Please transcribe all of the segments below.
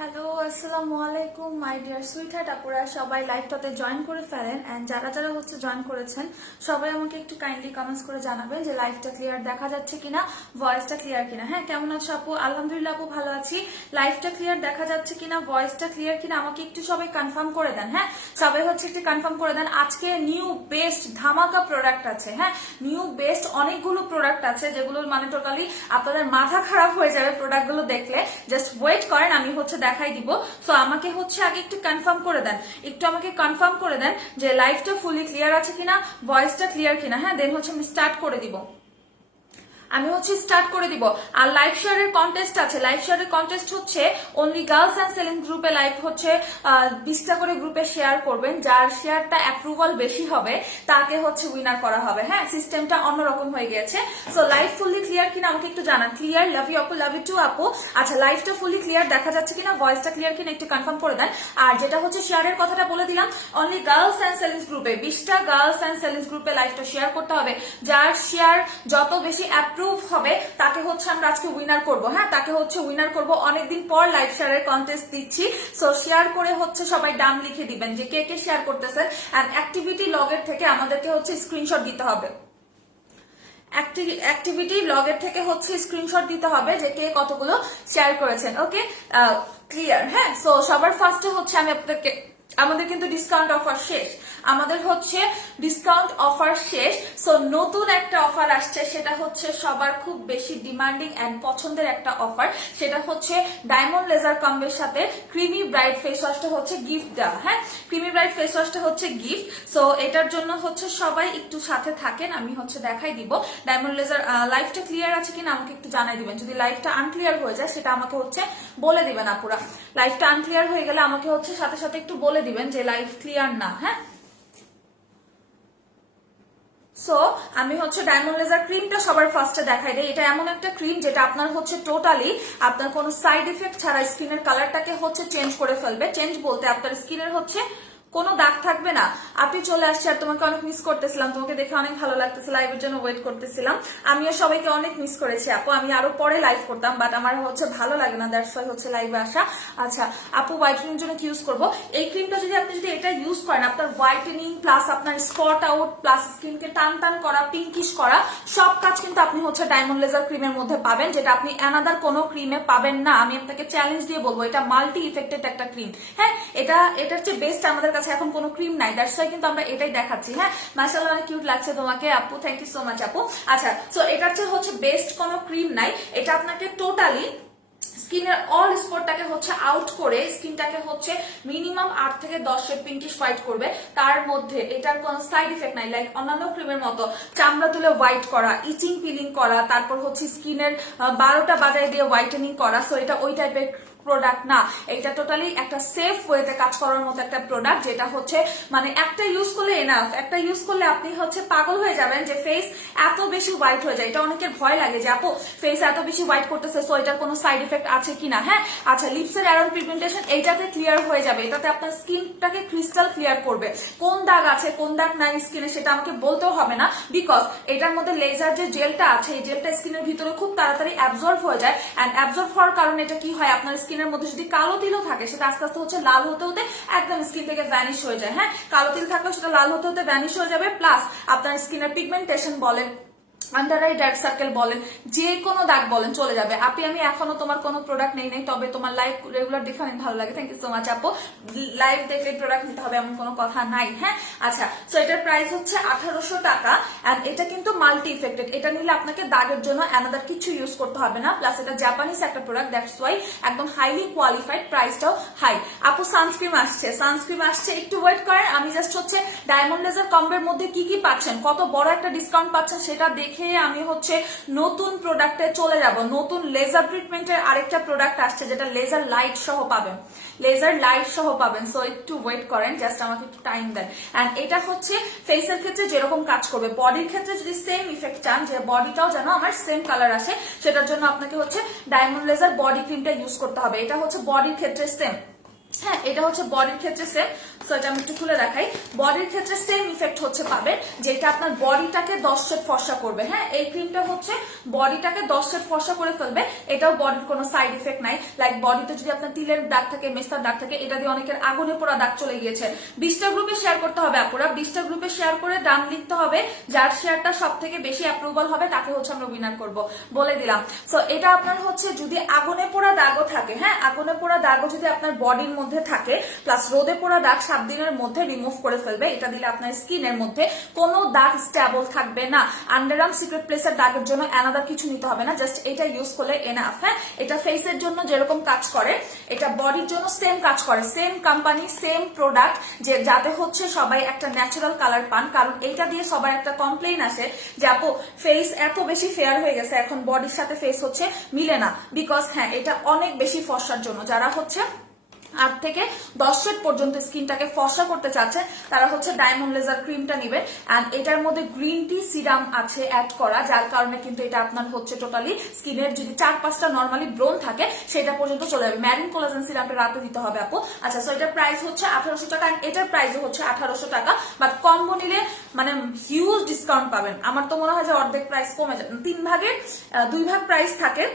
Hello, আসসালামু আলাইকুম my dear sweetheart আপুরা, সবাই লাইভটাতে জয়েন করে ফেলেন। অ্যান্ড যারা যারা জয়েন করেছেন সবাই আমাকে একটু কাইন্ডলি কমেন্টস করে জানাবেন যে লাইভটা ক্লিয়ার দেখা যাচ্ছে কিনা, ভয়েসটা ক্লিয়ার কিনা। হ্যাঁ, কেমন আছো আপু? আলহামদুলিল্লাহ আপু, ভালো আছি। লাইভটা ক্লিয়ার দেখা যাচ্ছে কিনা, ভয়েসটা ক্লিয়ার কিনা আমাকে একটু সবাই কনফার্ম করে দেন। হ্যাঁ, সবাই একটু কনফার্ম করে দেন। আজকে নিউ বেস্ট ধামাকা প্রোডাক্ট আছে। হ্যাঁ, নিউ বেস্ট অনেকগুলো প্রোডাক্ট আছে যেগুলো মানে টোটালি আপনাদের মাথা খারাপ হয়ে যাবে প্রোডাক্টগুলো দেখলে। জাস্ট ওয়েট করেন, আমি দেখাই দিব। সো আমাকে আগে একটু কনফার্ম করে দেন, একটু আমাকে কনফার্ম করে দেন যে লাইভটা ফুলি ক্লিয়ার আছে কিনা, ভয়েসটা ক্লিয়ার কিনা। হ্যাঁ, দেন আমি স্টার্ট করে দিব। আমি স্টার্ট করে দিব। আর লাইভ শেয়ারের কন্টেস্ট আছে। লাইভ শেয়ারের কন্টেস্ট হচ্ছে অনলি গার্লস অ্যান্ড সেলিং গ্রুপে লাইভ 20টা করে গ্রুপে শেয়ার করবেন। যার শেয়ারটা অ্যাপ্রুভাল বেশি হবে তাকে উইনার করা হবে। হ্যাঁ, সিস্টেমটা অন্যরকম হয়ে গেছে। সো লাইভ ফুললি ক্লিয়ার কিনা আমাকে একটু জানান। ক্লিয়ার? লাভ ইউ আপু, লাভ ইউ টু আপু। আচ্ছা, লাইভটা ফুলি ক্লিয়ার দেখা যাচ্ছে কিনা, ভয়েসটা ক্লিয়ার কিনা একটু কনফার্ম করে দেন। আর যেটা শেয়ারের কথাটা বলে দিলাম, অনলি গার্লস অ্যান্ড সেলিংস গ্রুপে 20টা গার্লস অ্যান্ড সেলিংস গ্রুপে লাইভটা শেয়ার করতে হবে। যার শেয়ার যত বেশি অ্যাপ্রুভ হবে তাকে আমরা আজকে উইনার করব। হ্যাঁ, তাকে উইনার করব। অনেকদিন পর লাইভ শেয়ারের কন্টেস্ট দিচ্ছি। সো শেয়ার করে সবাই নাম লিখে দিবেন যে কে কে শেয়ার করতেছেন। এন্ড অ্যাক্টিভিটি লগের থেকে আমাদেরকে স্ক্রিনশট দিতে হবে। অ্যাক্টিভিটি লগের থেকে স্ক্রিনশট দিতে হবে যে কে কতগুলো শেয়ার করেছেন। ওকে, ক্লিয়ার? হ্যাঁ, সো সবার ফার্স্টে আমি আপনাদেরকে, আমাদের কিন্তু ডিসকাউন্ট অফার শেষ। আমাদের ডিসকাউন্ট অফার শেষ। সো নতুন একটা অফার আসছে, সেটা সবার খুব বেশি ডিমান্ডিং এন্ড পছন্দের একটা অফার। সেটা ডায়মন্ড লেজার কম্বের সাথে ক্রিমি ব্রাইট ফেস ওয়াশটা গিফট দেওয়া। হ্যাঁ, ক্রিমি ব্রাইট ফেস ওয়াশটা গিফট। সো এটার জন্য সবাই একটু সাথে থাকেন, আমি দেখাই দিব। ডায়মন্ড লেজার লাইভটা ক্লিয়ার আছে কিনা আমাকে একটু জানাই দিবেন। যদি লাইভটা আনক্লিয়ার হয়ে যায় সেটা আমাকে বলে দিবেন আপুরা। লাইভটা আনক্লিয়ার হয়ে গেলে আমাকে সাথে সাথে একটু বলে দিবেন যে লাইভ ক্লিয়ার না। হ্যাঁ, সো আমি ডায়মন্ড লেজার ক্রিমটা সবার ফার্স্টে দেখাই দেয়। এটা এমন একটা ক্রিম যেটা আপনার টোটালি আপনার কোনো সাইড ইফেক্ট ছাড়া স্কিনের কালারটাকে চেঞ্জ করে ফেলবে। চেঞ্জ বলতে আপনার স্কিনের কোনো দাগ থাকবে না। আপনি চলে আসছে আর তোমাকে অনেক মিস করতেছিলাম, তোমাকে দেখে অনেক ভালো লাগতেছে, লাইভের জন্য ওয়েট করতেছিলাম। আমিও সবাইকে অনেক মিস করেছি আপু। আমি আরো পরে লাইভ করতাম, বাট আমার ভালো লাগে না, দ্যাটস ওয়াই লাইভে আসা। আচ্ছা আপু, হোয়াইটেনিং জন্য কি ইউজ করবো? এই ক্রিমটা আপনি এটা ইউজ করেন, আপনার হোয়াইটেনিং প্লাস আপনার স্পট আউট প্লাস স্কিনকে টান টান করা, পিঙ্কিশ করা, সব কাজ কিন্তু আপনি ডায়মন্ড লেজার ক্রিমের মধ্যে পাবেন, যেটা আপনি অ্যানাদার কোনো ক্রিমে পাবেন না। আমি আপনাকে চ্যালেঞ্জ দিয়ে বলবো, এটা মাল্টি ইফেক্টেড একটা ক্রিম। হ্যাঁ, এটার চেয়ে বেস্ট আমাদের কাছে এখন কোনো ক্রিম নাই, দ্যাটস ওয়াই কিন্তু আমরা এটাই দেখাচ্ছি। হ্যাঁ, মাশাআল্লাহ অনেক কিউট লাগছে তোমাকে আপু, থ্যাংক ইউ সো মাচ আপু। আচ্ছা, সো এটার চেয়ে বেস্ট কোনো ক্রিম নাই। এটা আপনাকে টোটালি স্কিনের অল স্পটটাকে আউট করে স্কিনটাকে মিনিমাম 8 থেকে 10 শেড পিঙ্কিশ হোয়াইট করবে। তার মধ্যে এটার কোনো সাইড ইফেক্ট নাই, লাইক অন্যান্য ক্রিমের মতো চামড়া তুলে হোয়াইট করা, ইচিং পিলিং করা, তারপর স্কিনের 12টা বাজায় দিয়ে হোয়াইটেনিং করা। সো এটা ওই টাইপের প্রোডাক্ট না। এটা টোটালি একটা সেফ ওয়েতে কাজ করার মতো একটা প্রোডাক্ট, যেটা মানে একটা ইউজ করলে এনাফ। একটা ইউজ করলে আপনি পাগল হয়ে যাবেন যে ফেস এত বেশি হোয়াইট হয়ে যায়। এটা অনেকের ভয় লাগে যে আপু ফেস এত বেশি হোয়াইট করতেছে, সো এটার কোনো সাইড ইফেক্ট আছে কিনা। হ্যাঁ, আচ্ছা, লিপসের অ্যারাউন্ড পিগমেন্টেশন এইটাতে ক্লিয়ার হয়ে যাবে। এটাতে আপনার স্কিনটাকে ক্রিস্টাল ক্লিয়ার করবে। কোন দাগ আছে কোন দাগ নাই স্কিনে সেটা আমাকে বলতেও হবে না, বিকজ এটার মধ্যে লেজার যে জেলটা আছে, এই জেলটা স্কিনের ভিতরে খুব তাড়াতাড়ি অ্যাবজর্ব হয়ে যায়। এন্ড অ্যাবজর্ব হওয়ার কারণে এটা কি হয়, আপনার স্কিনের মধ্যে যদি কালো তিলও থাকে সেটা আস্তে আস্তে লাল হতে হতে একদম স্কিন থেকে ভ্যানিশ হয়ে যায়। হ্যাঁ, কালো তিল থাকলেও সেটা লাল হতে হতে ভ্যানিশ হয়ে যাবে। প্লাস আপনার স্কিনের পিগমেন্টেশন বলেন, আন্ডার আই ডার্ক সার্কেল বলেন, যে কোনো দাগ বলেন, চলে যাবে। আপনি আমি এখনো তোমার কোনো প্রোডাক্ট নেই, তবে তোমার লাইভ রেগুলার দেখে অনেক ভালো লাগে, থ্যাংক ইউ সো মাচ আপু। লাইভ দেখলে প্রোডাক্ট নিতে হবে এমন কোনো কথা নাই। হ্যাঁ, আচ্ছা, সো এটার প্রাইস 1800 টাকা। এন্ড এটা কিন্তু মাল্টি ইফেক্টেড। এটা নিলে আপনাকে দাগের জন্য অ্যানাদার কিছু ইউজ করতে হবে না। প্লাস এটা জাপানিজ একটা প্রোডাক্ট, দ্যাটস ওয়াই একদম হাইলি কোয়ালিফাইড, প্রাইসটাও হাই। আপু সানস্ক্রিন আসছে, সানস্ক্রিন আসছে, একটু ওয়েট করেন। আমি জাস্ট ডায়মন্ড লেজার কম্বের মধ্যে কি কি পাচ্ছেন, কত বড় একটা ডিসকাউন্ট পাচ্ছেন সেটা দেখে আমি নতুন প্রোডাক্টে চলে যাব। নতুন লেজার ট্রিটমেন্টের আরেকটা প্রোডাক্ট আসছে, যেটা লেজার লাইট সহ পাবেন, লেজার লাইট সহ পাবেন। সো একটু ওয়েট করেন, জাস্ট আমাকে একটু টাইম দেন। এন্ড এটা ফেসের ক্ষেত্রে যেরকম কাজ করবে, বডির ক্ষেত্রে যদি সেম ইফেক্ট চান যে বডিটাও যেন আমার সেম কালার আসে, সেটার জন্য আপনাকে ডায়মন্ড লেজার বডি ক্রিমটা ইউজ করতে হবে। এটা বডির ক্ষেত্রে সেম। হ্যাঁ, এটা বডির ক্ষেত্রে সেম। সো এটা আমি একটু খুলে দেখাই। বডির ক্ষেত্রে সেম ইফেক্ট হচ্ছে পাবে, যেটা আপনার বডিটাকে 10 শেড ফর্সা করবে। হ্যাঁ, এই ক্রিমটা হচ্ছে বডিটাকে 10 শেড ফর্সা করে ফেলবে। এটাও বডির কোনো সাইড ইফেক্ট নাই। লাইক বডিতে যদি আপনার তিলের দাগ থাকে, মেস্তার দাগ থাকে, এটা দিয়ে অনেকের আগুনে পোড়া দাগ চলে গিয়েছে। 20টা গ্রুপে শেয়ার করতে হবে আপুরা, 20টা গ্রুপে শেয়ার করে দাম লিখতে হবে, যার শেয়ারটা সব থেকে বেশি অ্যাপ্রুভাল হবে তাকে হচ্ছে আমরা উইনার করব, বলে দিলাম। সো এটা আপনার হচ্ছে যদি আগুনে পোড়া দাগও থাকে, হ্যাঁ আগুনে পোড়া দাগও যদি আপনার বডির মধ্যে থাকে, প্লাস রোদে পোড়া দাগ 7 দিনের মধ্যে রিমুভ করে ফেলবে। এটা দিলে আপনার স্কিনের মধ্যে কোনো দাগ স্টেবল থাকবে না। আন্ডারআর্ম সিক্রেট প্লেসের দাগের জন্য অ্যানাদার কিছু নিতে হবে না, জাস্ট এটা ইউজ করলে এনাফ। হ্যাঁ, এটা ফেসের জন্য যেরকম কাজ করে এটা বডির জন্য সেম কাজ করে, সেম কোম্পানি সেম প্রোডাক্ট, যে যাতে হচ্ছে সবাই একটা ন্যাচারাল কালার পান। কারণ এইটা দিয়ে সবার একটা কমপ্লেইন আসে যে আপু ফেস এত বেশি ফেয়ার হয়ে গেছে, এখন বডির সাথে ফেস হচ্ছে মিলে না। বিকজ হ্যাঁ, এটা অনেক বেশি ফর্সার জন্য, যারা হচ্ছে 8 থেকে 10 শেড পর্যন্ত স্কিনটাকে ফর্সা করতে চাচ্ছে তারা হচ্ছে ডায়মন্ড লেজার ক্রিমটা নেবেন। এন্ড এটার মধ্যে গ্রিন টি সিরাম আছে অ্যাড করা, যার কারণে কিন্তু এটা আপনার হচ্ছে টোটালি স্কিনের যদি 4-5টা নর্মালি ব্রোন থাকে সেটা পর্যন্ত চলে যাবে। ম্যারিন কোলাজেন সিরামটা রাতে দিতে হবে আপু। আচ্ছা, সো এটার প্রাইস হচ্ছে 1800 টাকা, এটার প্রাইসও হচ্ছে 1800 টাকা। বাট কম্বো নিলে মানে হিউজ ডিসকাউন্ট পাবেন। আমার তো মনে হয় যে অর্ধেক প্রাইস কমে যায়, 3 ভাগের 2 ভাগ প্রাইস থাকে,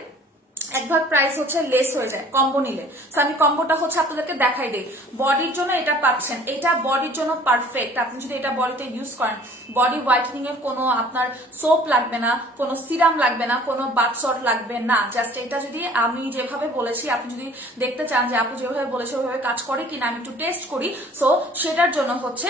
1 ভাগ প্রাইস হচ্ছে লেস হয়ে যায় কম্বো নিলে। আমি কম্বোটা হচ্ছে আপনাদেরকে দেখাই দিই। বডির জন্য এটা পাচ্ছেন, এটা বডির জন্য পারফেক্ট। আপনি যদি এটা বডিতে ইউজ করেন, বডি হোয়াইটেনিং এর কোনো আপনার সোপ লাগবে না, কোনো সিরাম লাগবে না, কোনো বাথ সল্ট লাগবে না। জাস্ট এটা যদি আমি যেভাবে বলেছি, আপনি যদি দেখতে চান যে আপু যেভাবে বলেছে ওইভাবে কাজ করে কিনা, আমি একটু টেস্ট করি, সো সেটার জন্য হচ্ছে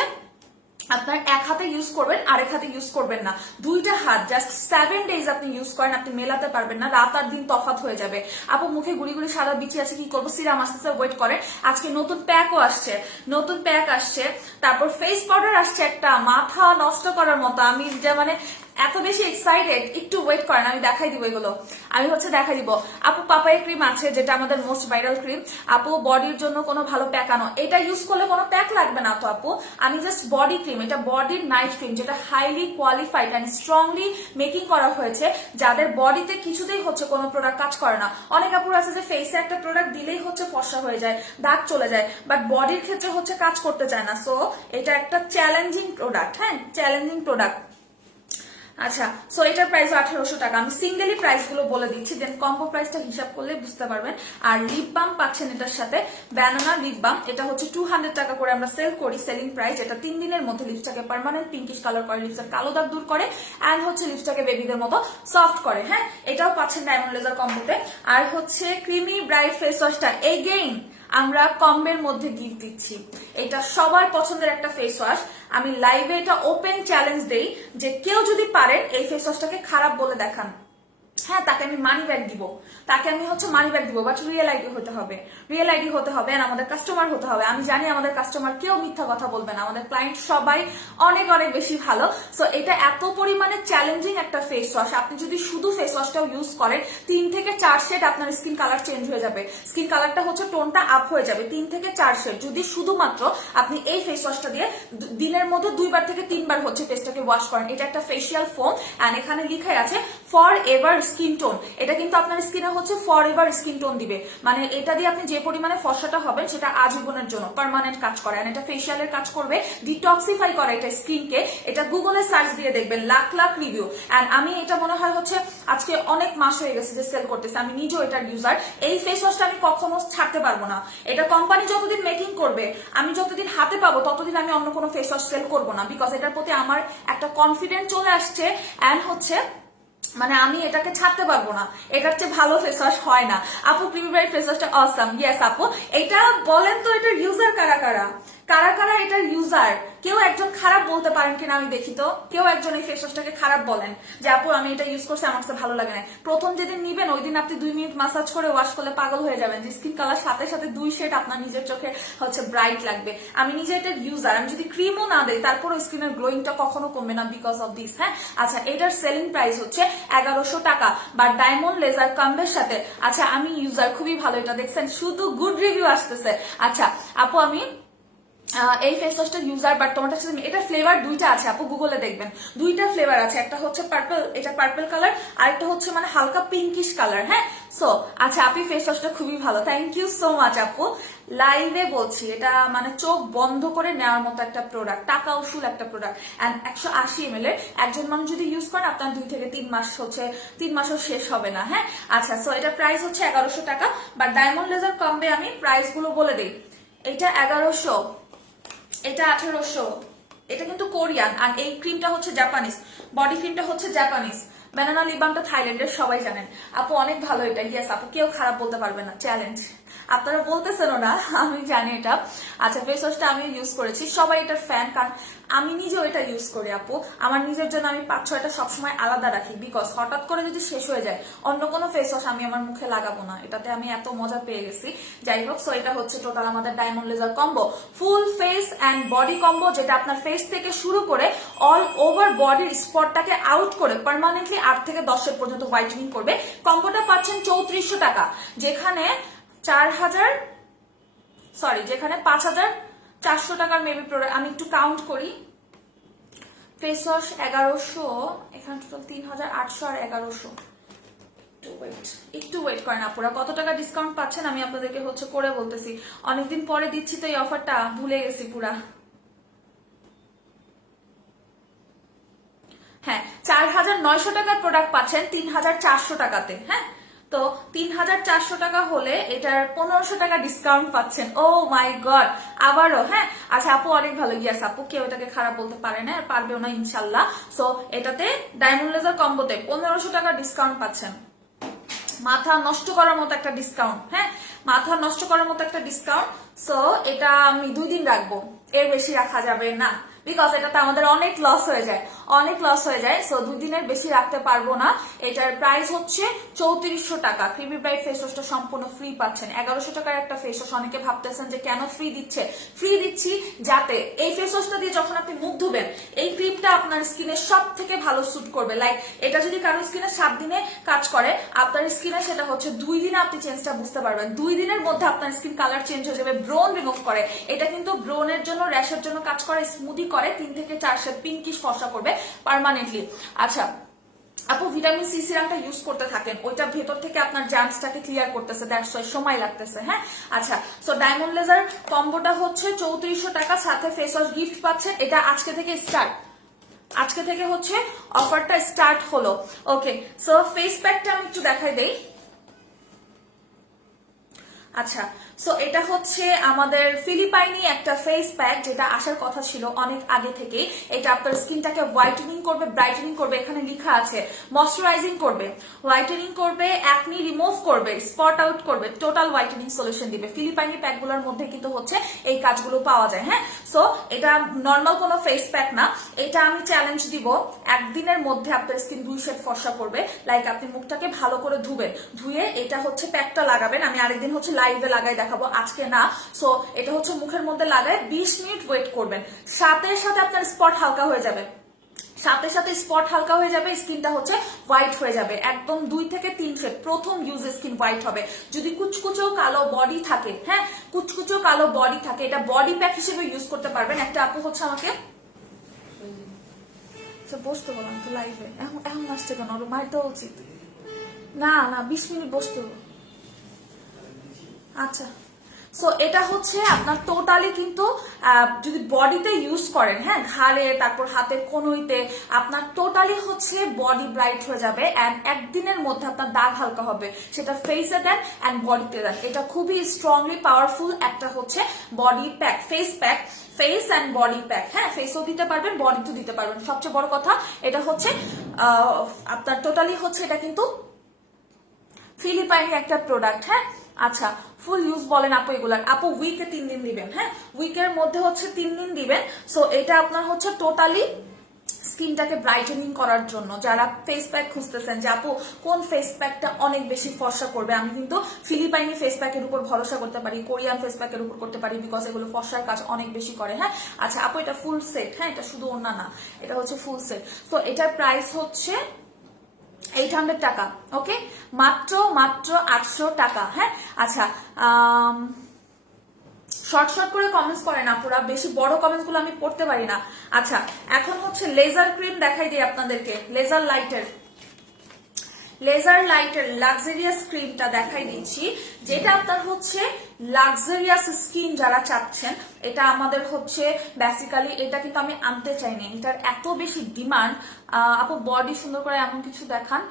আপনার এক হাতে ইউজ করবেন, আরেক হাতে ইউজ করবেন না, 2টা হাত জাস্ট 7 ডেজ আপনি ইউজ করেন, আপনি মেলাতে পারবেন না, রাত আর দিন তফাৎ হয়ে যাবে। আপু মুখে গুড়ি গুড়ি সাদা বিচি আছে, কি করবো? সিরাম আসতেছে, ওয়েট করেন। আজকে নতুন প্যাকও আসছে, নতুন প্যাক আসছে, তারপর ফেস পাউডার আসছে একটা মাথা নষ্ট করার মতো। আমি যে মানে এত বেশি এক্সাইটেড, একটু ওয়েট করেন, আমি দেখাই দিব এগুলো, আমি হচ্ছে দেখাই দিব। আপু পাপায়া ক্রিম আছে, যেটা আমাদের মোস্ট ভাইরাল ক্রিম। আপু বডির জন্য কোনো ভালো প্যাক আনো, এটা ইউজ করলে কোনো প্যাক লাগবে না তো আপু, আমি জাস্ট বডি ক্রিম, এটা বডির নাইট ক্রিম, যেটা highly qualified and strongly making করা হয়েছে, যাদের বডিতে কিছুতেই হচ্ছে কোনো প্রোডাক্ট কাজ করে না। অনেক আপুর আছে যে ফেসে একটা প্রোডাক্ট দিলেই হচ্ছে ফর্সা হয়ে যায়, দাগ চলে যায়, বাট বডির ক্ষেত্রে হচ্ছে কাজ করতে চায় না। সো এটা একটা চ্যালেঞ্জিং প্রোডাক্ট, হ্যাঁ চ্যালেঞ্জিং প্রোডাক্ট। আচ্ছা, সো এটার প্রাইস 1800 টাকা। আমি সিঙ্গেলি প্রাইস গুলো বলে দিচ্ছি, দেন কম্বো প্রাইসটা হিসাব করলে বুঝতে পারবেন। আর লিপ বাম পাচ্ছেন এটার সাথে, ব্যানানা লিপ বাম, এটা হচ্ছে 200 টাকা করে আমরা সেল করি, সেলিং প্রাইস। এটা 3 দিনের মধ্যে লিপসটাকে পার্মানেন্ট পিঙ্কিশ কালার করে, লিপসের কালো দাগ দূর করে, এন্ড হচ্ছে লিপসটাকে বেবিদের মতো সফট করে। হ্যাঁ, এটাও পাচ্ছেন ডায়মন্ড লেজার কম্বোতে। আর হচ্ছে ক্রিমি ব্রাইট ফেস ওয়াশটা এগেইন আমরা কম্বের মধ্যে গিফট দিচ্ছি। এটা সবার পছন্দের একটা ফেস ওয়াশ। আমি লাইভে এটা ওপেন চ্যালেঞ্জ দেই যে কেউ যদি পারেন এই ফেস ওয়াশটাকে খারাপ বলে দেখান, হ্যাঁ তাকে আমি মানি ব্যাগ দিব, তাকে আমি হচ্ছে মানি ব্যাগ দিব, বাট রিয়েল আইডি হতে হবে, রিয়েল আইডি হতে হবে, আর আমাদের কাস্টমার হতে হবে। আমি জানি আমাদের কাস্টমার কেউ মিথ্যা কথা বলবে না, আমাদের ক্লায়েন্ট সবাই অনেক অনেক বেশি ভালো। সো এটা এত পরিমাণে চ্যালেঞ্জিং একটা ফেস ওয়াশ, আপনি যদি শুধু ফেস ওয়াশটাও ইউজ করেন 3 থেকে 4 শেড আপনার স্কিন কালার চেঞ্জ হয়ে যাবে, স্কিন কালারটা হচ্ছে টোনটা আপ হয়ে যাবে 3 থেকে 4 শেড, যদি শুধুমাত্র আপনি এই ফেস ওয়াশটা দিয়ে দিনের মধ্যে 2 বার থেকে 3 বার হচ্ছে ফেসটাকে ওয়াশ করেন। এটা একটা ফেসিয়াল ফোম, এন্ড এখানে লেখা আছে ফর এভার স্কিন টোন। এটা কিন্তু আপনার স্কিনে হচ্ছে ফর এভার স্কিন টোন দিবে, মানে এটা দিয়ে আপনি যে পরিমাণে ফর্সাটা হবেন সেটা আজীবনের জন্য পার্মানেন্ট কাজ করে। আর এটা ফেসিয়ালের কাজ করবে, ডিটক্সিফাই করে এটা স্কিনকে। এটা গুগলে সার্চ দিয়ে দেখবেন, লাখ লাখ রিভিউ। এন্ড আমি এটা মনে হয় হচ্ছে আজকে অনেক মাস হয়ে গেছে যে সেল করতেছে, আমি নিজেও এটার ইউজার। এই ফেস ওয়াশটা আমি কখনো ছাড়তে পারবো না, এটা কোম্পানি যতদিন মেকিং করবে, আমি যতদিন হাতে পাবো ততদিন আমি অন্য কোনো ফেস ওয়াশ সেল করবো না, বিকজ এটার প্রতি আমার একটা কনফিডেন্স চলে আসছে। এন্ড হচ্ছে মানে আমি এটাকে ছাড়তে পারবো না, এটার চেয়ে ভালো ফেস ওয়াশ হয় না। আপু ক্রিমি ব্রাইট ফেস ওয়াশটা অসাম। ইয়েস আপু, এটা বলেন তো এটার ইউজার কারা কারা, কারা কারা এটার ইউজার? কেউ একজন খারাপ বলতে পারেন কিনা আমি দেখি তো, কেউ একজন এই ফেস ওয়াশটাকে খারাপ বলেন যে আপু আমি এটা ইউজ করছি আমার কাছে ভালো লাগে না। প্রথম যেদিন নিবেন ওই দিন আপনি 2 মিনিট মাসাজ করে ওয়াশ করলে পাগল হয়ে যাবেন, যে স্কিন কালার সাথে সাথে 2 শেড আপনার নিজের চোখে হচ্ছে ব্রাইট লাগবে। আমি নিজে এটার ইউজার, আমি যদি ক্রিমও না দেই তারপরে স্কিনের গ্লোয়িংটা কখনো কমবে না বিকজ অফ দিস। হ্যাঁ, আচ্ছা এটার সেলিং প্রাইস হচ্ছে 1100 টাকা, বা ডায়মন্ড লেজার কম্বের সাথে। আচ্ছা আমি ইউজার, খুবই ভালো, এটা দেখছেন শুধু গুড রিভিউ আসতেছে। আচ্ছা আপু আমি এই ফেস ওয়াশটার ইউজার, বাট তোমার কাছে এটা ফ্লেভার দুইটা আছে আপু, গুগলে দেখবেন দুইটা ফ্লেভার আছে, একটা হচ্ছে পার্পল, এটা পার্পল কালার, আর একটা হচ্ছে মানে হালকা পিঙ্কিশ কালার। হ্যাঁ, সো আচ্ছা আপনি ফেস ওয়াশটা খুবই ভালো, থ্যাংক ইউ সো মাচ আপু। লাইভে বলছি এটা মানে চোখ বন্ধ করে নেওয়ার মতো একটা প্রোডাক্ট, টাকা উসুল একটা প্রোডাক্ট, অ্যান্ড 180 ml এর একজন মানুষ যদি ইউজ করেন আপনার 2 থেকে 3 মাস হচ্ছে 3 মাসও শেষ হবে না। হ্যাঁ, আচ্ছা সো এটা প্রাইস হচ্ছে 1100 টাকা, বাট ডায়মন্ড লেজার কমবে আমি প্রাইস গুলো বলে দিই। এটা 1100, এটা 1800, এটা কিন্তু কোরিয়ান, আর এই ক্রিমটা হচ্ছে জাপানিজ, বডি ক্রিমটা হচ্ছে জাপানিজ, ব্যানানা লিপ বামটা থাইল্যান্ডের, সবাই জানেন আপু অনেক ভালো এটা। ইয়েস আপু, কেউ খারাপ বলতে পারবে না, চ্যালেঞ্জ। আপনারা বলতেছেনও না, আমি জানি এটা। আচ্ছা ফেস ওয়াশটা আমি ইউজ করেছি, সবাই এটার ফ্যান, কারণ আমি নিজেও এটা ইউজ করি আপু। আমার নিজের জন্য আমি 5-6টা সবসময় আলাদা রাখি, বিকজ হঠাৎ করে যদি শেষ হয়ে যায় অন্য কোনো ফেস ওয়াশ আমি আমার মুখে লাগাবো না, এটাতে আমি এত মজা পেয়ে গেছি। যাই হোক, সো এটা হচ্ছে টোটাল আমাদের diamond laser combo, full face and body combo, যেটা আপনার ফেস থেকে শুরু করে অল ওভার বডির স্পটটাকে আউট করে পার্মানেন্টলি 8 থেকে 10 পর্যন্ত হোয়াইটেনিং করবে। কম্বোটা পাচ্ছেন 3400 টাকা, যেখানে 5400 টাকার মেবি প্রোডাক্ট। আমি একটু কাউন্ট করি, ফেস ওয়াশ 1100, এখানে টোটাল 3800 আর 1100। একটু ওয়েট করেন আপুরা, কত টাকা ডিসকাউন্ট পাচ্ছেন আমি আপনাদেরকে হচ্ছে করে বলতেছি, অনেকদিন পরে দিচ্ছি তো এই অফারটা, ভুলে গেছি পুরা। হ্যাঁ, 4900 টাকার প্রোডাক্ট পাচ্ছেন 3400 টাকাতে। হ্যাঁ, তো 3400 টাকা হলে এটার 1500 টাকা ডিসকাউন্ট পাচ্ছেন। ও মাই গড, আবারও। হ্যাঁ, আচ্ছা আপু অনেক ভালো, ইয়াস আপু, কেউ এটাকে খারাপ বলতে পারে না আর পারবেও না ইনশাল্লাহ। সো এটাতে ডায়মন্ড লেজার কম্বোতে 1500 টাকা ডিসকাউন্ট পাচ্ছেন, মাথা নষ্ট করার মতো একটা ডিসকাউন্ট। হ্যাঁ, মাথা নষ্ট করার মতো একটা ডিসকাউন্ট। সো এটা আমি 2 দিন রাখবো, এর বেশি রাখা যাবে না, বিকজ এটাতে আমাদের অনেক লস হয়ে যায়, অনেক লস হয়ে যায়। সো 2 দিনের বেশি রাখতে পারবো না। এটার প্রাইস হচ্ছে 3400 টাকা। ক্রিমি ব্রাইট ফেস ওয়াশটা সম্পূর্ণ ফ্রি পাচ্ছেন। 1100 টাকার একটা ফেস ওয়াশ, অনেকে ভাবতেছেন যে কেন ফ্রি দিচ্ছে, ফ্রি দিচ্ছি যাতে এই ফেস ওয়াশটা দিয়ে যখন আপনি মুখ ধুবেন এই ক্রিমটা আপনার স্কিনে সব থেকে ভালো স্যুট করবে। লাইক এটা যদি কারো স্কিনে 7 দিনে কাজ করে, আপনার স্কিনে সেটা হচ্ছে 2 দিনে আপনি চেঞ্জটা বুঝতে পারবেন। 2 দিনের মধ্যে আপনার স্কিন কালার চেঞ্জ হয়ে যাবে। ব্রোন রিমুভ করে এটা, কিন্তু ব্রোনের জন্য, র্যাশের জন্য কাজ করে, স্মুদি করে, 3 থেকে 4 শেড পিঙ্কিশ ফর্সা করবে পার্মানেন্টলি। আচ্ছা আপু, ভিটামিন সি সিরামটা ইউজ করতে থাকেন, ওইটা ভেতর থেকে আপনার জার্মসটাকে ক্লিয়ার করতেছে, দ্যাটস ওয়াই সময় লাগতেছে। হ্যাঁ, আচ্ছা সো ডায়মন্ড লেজার কম্বোটা হচ্ছে 3400 টাকা, সাথে ফেস ওয়াশ গিফট পাচ্ছেন। এটা আজকে থেকে স্টার্ট, আজকে থেকে হচ্ছে অফারটা স্টার্ট হলো। ওকে, সো ফেস প্যাকটা আমি একটু দেখাই দেই। আচ্ছা সো এটা হচ্ছে আমাদের ফিলিপাইনি একটা ফেস প্যাক, যেটা আসার কথা ছিল অনেক আগে থেকে। এটা আপনার স্কিনটাকে হোয়াইটেনিং করবে, ব্রাইটেনিং করবে, এখানে লেখা আছে ময়শ্চারাইজিং করবে, হোয়াইটেনিং করবে, অ্যাকনি রিমুভ করবে, স্পট আউট করবে, টোটাল হোয়াইটেনিং সলিউশন দিবে। ফিলিপাইনি প্যাকগুলোর মধ্যে কিন্তু হচ্ছে এই কাজগুলো পাওয়া যায়। হ্যাঁ, সো এটা নর্মাল কোনো ফেস প্যাক না, এটা আমি চ্যালেঞ্জ দিব, একদিনের মধ্যে আপনার স্কিন 2 শেড ফর্সা করবে। লাইক আপনি মুখটাকে ভালো করে ধুবেন, ধুয়ে এটা হচ্ছে প্যাকটা লাগাবেন, আমি আরেকদিন হচ্ছে লাইভে লাগাই দেখাবো, আজকে না। সো এটা হচ্ছে মুখের মধ্যে লাগায় 20 মিনিট ওয়েট করবেন, সাথে সাথে আপনার স্পট হালকা হয়ে যাবে, সাথে সাথে স্পট হালকা হয়ে যাবে, স্কিনটা হচ্ছে হোয়াইট হয়ে যাবে, একদম 2 থেকে 3 শেড, প্রথম ইউজে স্কিন হোয়াইট হবে। যদি কুচকুচো কালো বডি থাকে, হ্যাঁ কুচকুচো কালো বডি থাকে, এটা বডি প্যাক হিসেবে ইউজ করতে পারবেন। একটা আপু হচ্ছে আমাকে বসতে বললাম তো লাইভে, এখন আসছে কেন, ওর মায়ের দেওয়া উচিত না, 20 মিনিট বসতে। আচ্ছা সো এটা হচ্ছে আপনার টোটালি কিন্তু যদি বডিতে ইউজ করেন, হ্যাঁ ঘাড়ে, তারপর হাতের কনুইতে, আপনার টোটালি হচ্ছে বডি ব্রাইট হয়ে যাবে, এন্ড একদিনের মধ্যে আপনার দাগ হালকা হবে, সেটা ফেসে দেন এন্ড বডিতে দেন। এটা খুবই স্ট্রংলি পাওয়ারফুল একটা হচ্ছে body pack, face pack, face and body pack. হ্যাঁ, ফেসও দিতে পারবেন, বডিতেও দিতে পারবেন। সবচেয়ে বড় কথা এটা হচ্ছে আপনার টোটালি হচ্ছে এটা কিন্তু ফিলিপাইনি একটা প্রোডাক্ট। হ্যাঁ, আচ্ছা ফুল ইউজ বলেন আপু এগুলার, আপু উইকে 3 দিন দিবেন। হ্যাঁ, উইকের মধ্যে হচ্ছে 3 দিন দিবেন। সো এটা আপনার হচ্ছে টোটালি স্কিনটাকে ব্রাইটেনিং করার জন্য। যারা ফেস প্যাক খুঁজতেছেন যে আপু কোন ফেস প্যাকটা অনেক বেশি ফর্সা করবে, আমি কিন্তু ফিলিপাইনি ফেস প্যাকের উপর ভরসা করতে পারি, কোরিয়ান ফেস প্যাকের উপর করতে পারি, বিকজ এগুলো ফর্সার কাজ অনেক বেশি করে। হ্যাঁ, আচ্ছা আপু এটা ফুল সেট, হ্যাঁ এটা শুধু ওড়না না, এটা হচ্ছে ফুল সেট। তো এটার প্রাইস হচ্ছে 800 টাকা। ওকে, মাত্র 800 টাকা। হ্যাঁ, আচ্ছা শর্ট শর্ট করে কমেন্টস করে না, পুরা বেশি বড় কমেন্টস গুলো আমি পড়তে পারি না। আচ্ছা, এখন হচ্ছে লেজার ক্রিম দেখাই দিই আপনাদেরকে, লেজার লাইটের লাক্সারিয়াস ক্রিমটা দেখাই দিচ্ছি, যেটা আপনার হচ্ছে লাক্সারিয়াস স্কিন যারা চাচ্ছেন। এটা আমাদের হচ্ছে বেসিক্যালি, এটা কিন্তু আমি আনতে চাইনি, এটার এত বেশি ডিমান্ড। আপু বডি সুন্দর করে এমন কিছু দেখান।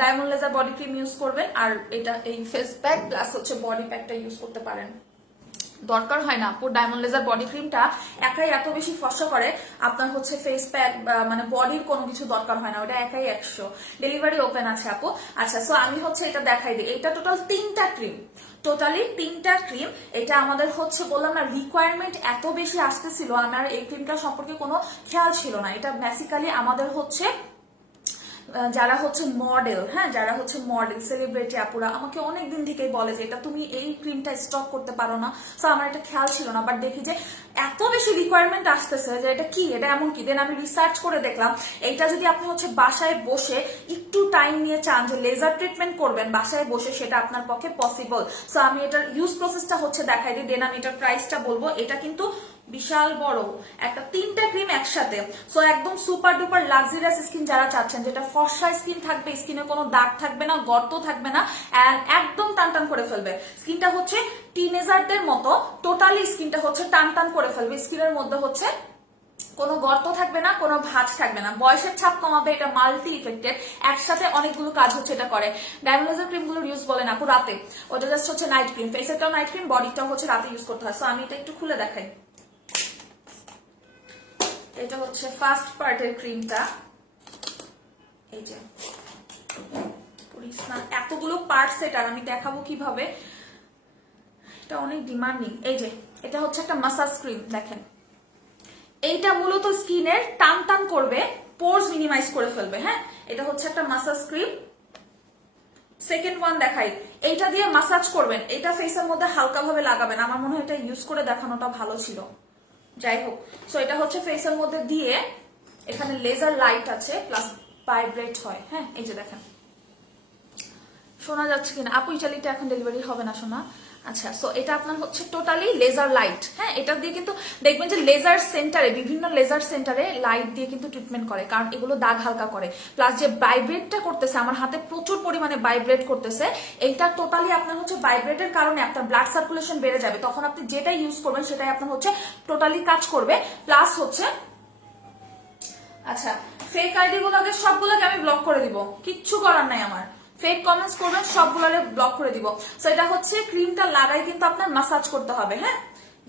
Diamond laser body cream use করবেন, আর এটা এই ফেস প্যাক প্লাস হচ্ছে বডি প্যাকটা ইউজ করতে পারেন। দরকার হয় না আপু, ডায়মন্ড লেজার বডি ক্রিমটা একাই এত বেশি ফর্সা করে, আপনার হচ্ছে ফেস প্যাক মানে বডির কোনো কিছু দরকার হয় না, ওটা একাই 100। ডেলিভারি ওপেন আছে আপু। আচ্ছা, সো আমি হচ্ছে এটা দেখাই দিই। এটা টোটালি তিনটা ক্রিম। এটা আমাদের হচ্ছে বললাম না, রিকোয়ারমেন্ট এত বেশি আসতেছিল, আমার এই ক্রিমটা সম্পর্কে কোনো খেয়াল ছিল না। এটা বেসিক্যালি আমাদের হচ্ছে যারা হচ্ছে মডেল, হ্যাঁ যারা হচ্ছে মডেল সেলিব্রিটি আপুরা আমাকে অনেক দিন থেকেই বলে যে এটা তুমি এই ক্রিমটা স্টক করতে পারো না। সো আমার এটা খেয়াল ছিল না, বাট দেখি যে এত বেশি রিকোয়ারমেন্ট আসতেছে যে এটা কি, এটা এমন কি। দেন আমি রিসার্চ করে দেখলাম এইটা যদি আপনি হচ্ছে বাসায় বসে একটু টাইম নিয়ে চান যে লেজার ট্রিটমেন্ট করবেন বাসায় বসে, সেটা আপনার পক্ষে পসিবল। সো আমি এটার ইউজ প্রসেসটা হচ্ছে দেখাই দিই, দেন আমি এটার প্রাইসটা বলবো। এটা কিন্তু বিশাল বড় একটা, তিনটা ক্রিম একসাথে। সো একদম সুপার ডুপার লাক্সারিয়াস স্কিন যারা চাচ্ছেন, যেটা ফর্সা স্কিন থাকবে, স্কিনে কোনো দাগ থাকবে না, গর্ত থাকবে না, এন্ড একদম টান টান করে ফেলবে স্কিনটা, হচ্ছে টিনেজারদের মতো টোটালি স্কিনটা হচ্ছে টান টান করে ফেলবে। স্কিনের মধ্যে হচ্ছে কোনো গর্ত থাকবে না, কোনো ভাঁজ থাকবে না, বয়সের ছাপ কমাবে। এটা মাল্টি ইফেক্টেড, একসাথে অনেকগুলো কাজ হচ্ছে এটা করে। ডায়মন্ড লেজার ক্রিম গুলোর ইউজ বলেন আপু রাতে, ওটা জাস্ট হচ্ছে নাইট ক্রিম, ফেসেরটাও নাইট ক্রিম, বডিটাও হচ্ছে রাতে ইউজ করতে হয়। সো আমি এটা একটু খুলে দেখাই। এটা হচ্ছে ফার্স্ট পার্টের ক্রিমটা, এই যে এতগুলো পার্টস, এটা আমি দেখাবো কিভাবে, এটা অনেক ডিমান্ডিং। এই যে এটা হচ্ছে একটা মাসাজ ক্রিম, দেখেন এইটা মূলত স্কিনের টান টান করবে, পোরস মিনিমাইজ করে ফেলবে। হ্যাঁ, এটা হচ্ছে একটা মাসাজ ক্রিম। সেকেন্ড ওয়ান দেখাই, এইটা দিয়ে মাসাজ করবেন, এটা ফেসের মধ্যে হালকা ভাবে লাগাবেন। আমার মনে হয় এটা ইউজ করে দেখানোটা ভালো ছিল, যাই হোক। সো এটা হচ্ছে ফেসের মধ্যে দিয়ে, এখানে লেজার লাইট আছে প্লাস ভাইব্রেট হয়। হ্যাঁ, এই যে দেখেন, শোনা যাচ্ছে কিনা আপু? ইটালিতে এখন ডেলিভারি হবে না শোনা। আচ্ছা, সো এটা আপনার হচ্ছে টোটালি লেজার লাইট। হ্যাঁ, এটা দিয়ে কিন্তু দেখবেন যে লেজার সেন্টারে, বিভিন্ন লেজার সেন্টারে লাইট দিয়ে কিন্তু ট্রিটমেন্ট করে, কারণ এগুলো দাগ হালকা করে। প্লাস যে ভাইব্রেটটা করতেছে, আমার হাতে প্রচুর পরিমাণে ভাইব্রেট করতেছে, এইটা টোটালি আপনার হচ্ছে ভাইব্রেটের কারণে আপনার ব্লাড সার্কুলেশন বেড়ে যাবে, তখন আপনি যেটা ইউজ করবেন সেটাই আপনার হচ্ছে টোটালি কাজ করবে। প্লাস হচ্ছে, আচ্ছা ফেক আইডি গুলোকে সবগুলোকে আমি ব্লক করে দিব, কিচ্ছু করার নাই আমার। ফেক কমেন্টস করবেন সবগুলোরে ব্লক করে দিব। সো এটা হচ্ছে ক্রিমটা লাগাই কিন্তু আপনার মাসাজ করতে হবে। হ্যাঁ,